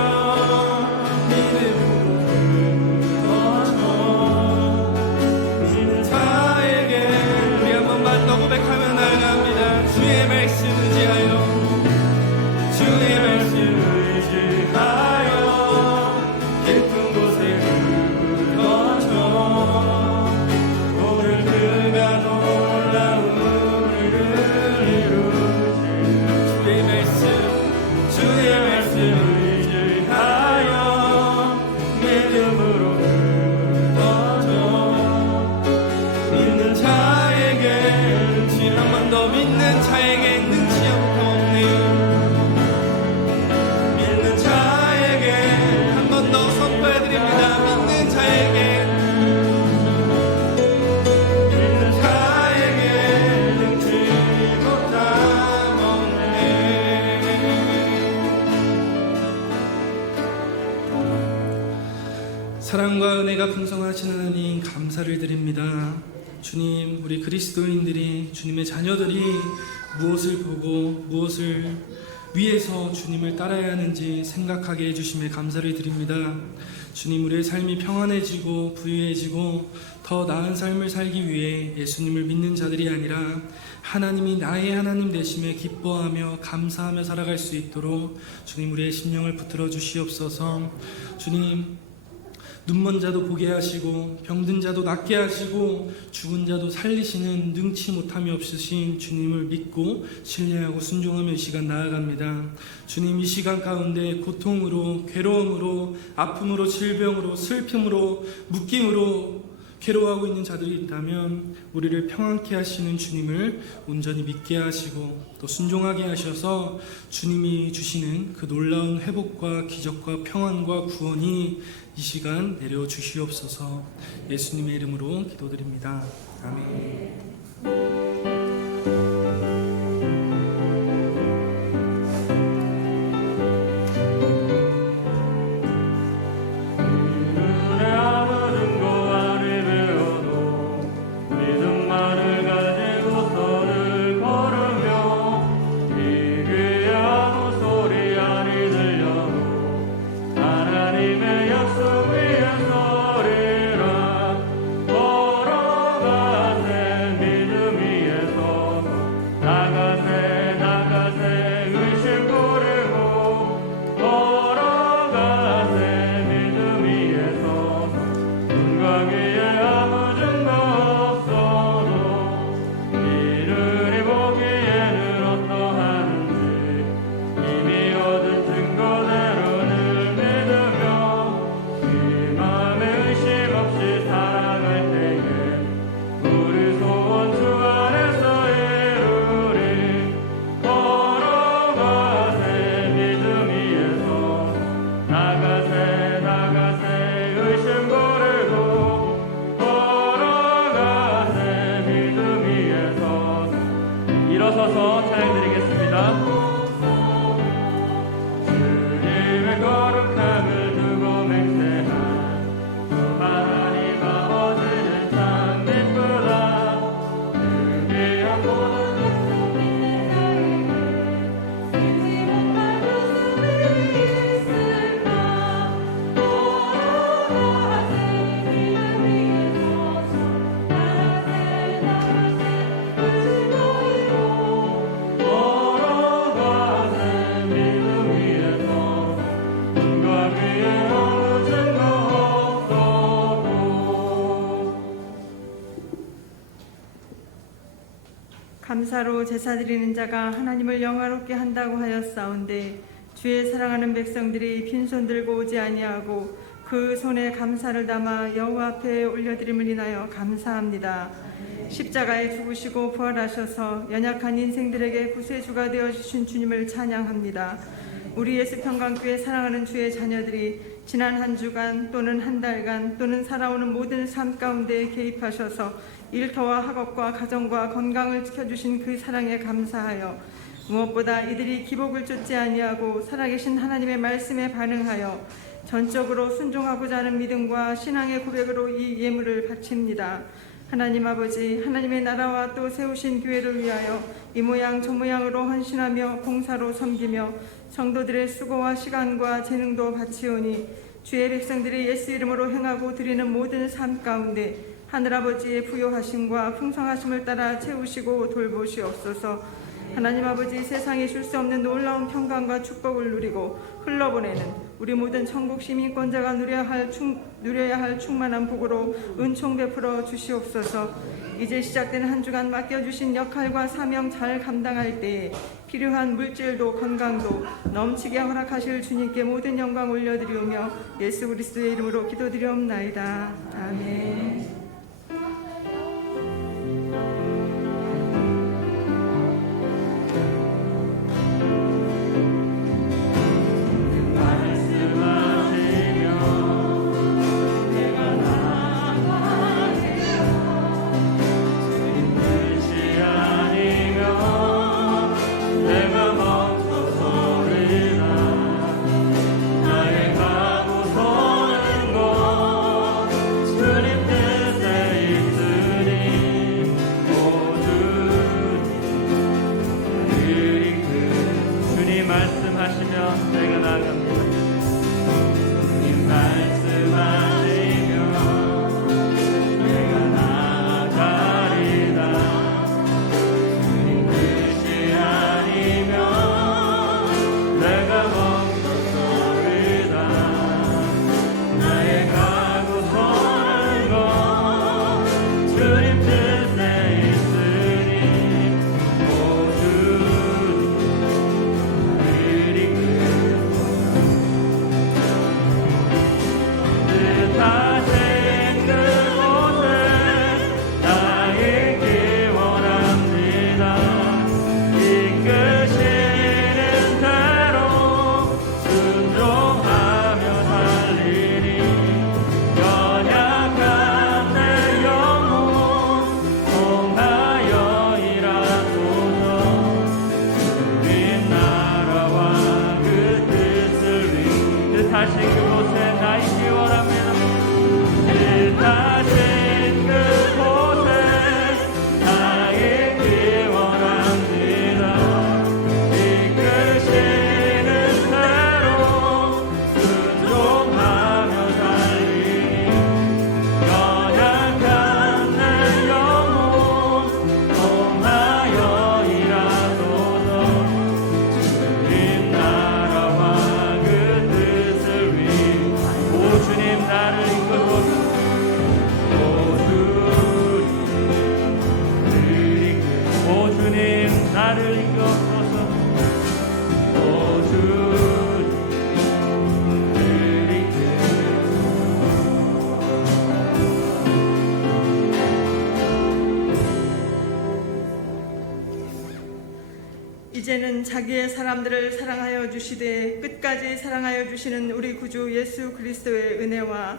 믿음으로 금을 거쳐 믿는 자에게 우리 한 번만 더 고백하며 나아갑니다. 주의 말씀 의지하여 주의 말씀 의지하여 깊은 곳에 금을 거쳐 오늘 그가 놀라운 일을 이루시는 주의 말씀 의지하여 믿음으로 금을 거쳐 믿는 자에게 능치 한 번 더 믿는 자에게 능치 않고 없네요. 믿는 자에게 한 번 더 선포해드립니다. 믿는 자에게 믿는 자에게 능치 못함 없네. 사랑과 은혜가 풍성하신 하나님 감사를 드립니다. 주님 우리 그리스도인들이 주님의 자녀들이 무엇을 보고 무엇을 위해서 주님을 따라야 하는지 생각하게 해주심에 감사를 드립니다. 주님 우리의 삶이 평안해지고 부유해지고 더 나은 삶을 살기 위해 예수님을 믿는 자들이 아니라 하나님이 나의 하나님 되심에 기뻐하며 감사하며 살아갈 수 있도록 주님 우리의 심령을 붙들어 주시옵소서. 주님 눈먼 자도 보게 하시고 병든 자도 낫게 하시고 죽은 자도 살리시는 능치 못함이 없으신 주님을 믿고 신뢰하고 순종하며 이 시간 나아갑니다. 주님 이 시간 가운데 고통으로 괴로움으로 아픔으로 질병으로 슬픔으로 묶임으로 괴로워하고 있는 자들이 있다면 우리를 평안케 하시는 주님을 온전히 믿게 하시고 또 순종하게 하셔서 주님이 주시는 그 놀라운 회복과 기적과 평안과 구원이 이 시간 내려 주시옵소서. 예수님의 이름으로 기도드립니다. 아멘. 믿음이 감사로 제사 드리는 자가 하나님을 영화롭게 한다고 하였사온데 주의 사랑하는 백성들이 빈손 들고 오지 아니하고 그 손에 감사를 담아 여호와 앞에 올려드림을 인하여 감사합니다. 십자가에 죽으시고 부활하셔서 연약한 인생들에게 구세주가 되어주신 주님을 찬양합니다. 우리 예수평강교회 사랑하는 주의 자녀들이 지난 한 주간 또는 한 달간 또는 살아오는 모든 삶 가운데 개입하셔서 일터와 학업과 가정과 건강을 지켜주신 그 사랑에 감사하여 무엇보다 이들이 기복을 쫓지 아니하고 살아계신 하나님의 말씀에 반응하여 전적으로 순종하고자 하는 믿음과 신앙의 고백으로 이 예물을 바칩니다. 하나님 아버지, 하나님의 나라와 또 세우신 교회를 위하여 이 모양 저 모양으로 헌신하며 봉사로 섬기며 성도들의 수고와 시간과 재능도 바치오니 주의 백성들이 예수 이름으로 행하고 드리는 모든 삶 가운데 하늘아버지의 부요하심과 풍성하심을 따라 채우시고 돌보시옵소서. 하나님 아버지, 세상에 줄 수 없는 놀라운 평강과 축복을 누리고 흘러보내는 우리 모든 천국 시민권자가 누려야 할 충만한 복으로 은총 베풀어 주시옵소서. 이제 시작되는 한 주간 맡겨주신 역할과 사명 잘 감당할 때에 필요한 물질도 건강도 넘치게 허락하실 주님께 모든 영광 올려드리오며 예수 그리스도의 이름으로 기도드리옵나이다. 아멘. 이제는 자기의 사람들을 사랑하여 주시되 끝까지 사랑하여 주시는 우리 구주 예수 그리스도의 은혜와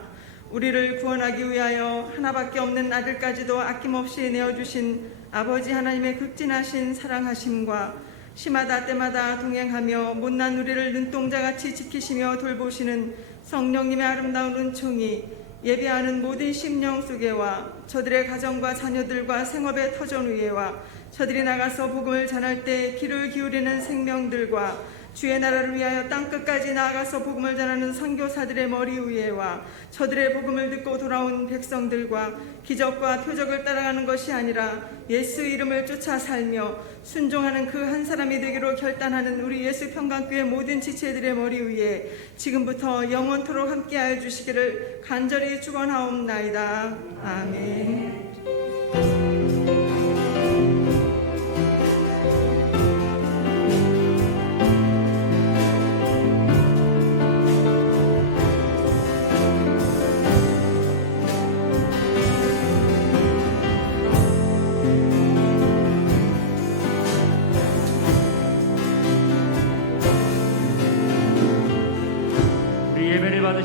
우리를 구원하기 위하여 하나밖에 없는 아들까지도 아낌없이 내어주신 아버지 하나님의 극진하신 사랑하심과 시마다 때마다 동행하며 못난 우리를 눈동자같이 지키시며 돌보시는 성령님의 아름다운 은총이 예배하는 모든 심령 속에와 저들의 가정과 자녀들과 생업의 터전 위에와 저들이 나가서 복음을 전할 때 귀를 기울이는 생명들과 주의 나라를 위하여 땅끝까지 나아가서 복음을 전하는 선교사들의 머리 위에와 저들의 복음을 듣고 돌아온 백성들과 기적과 표적을 따라가는 것이 아니라 예수 이름을 쫓아 살며 순종하는 그 한 사람이 되기로 결단하는 우리 예수 평강교회 모든 지체들의 머리 위에 지금부터 영원토록 함께하여 주시기를 간절히 축원하옵나이다. 아멘.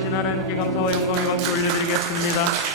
전능하신 하나님께 감사와 영광의 박수 올려드리겠습니다.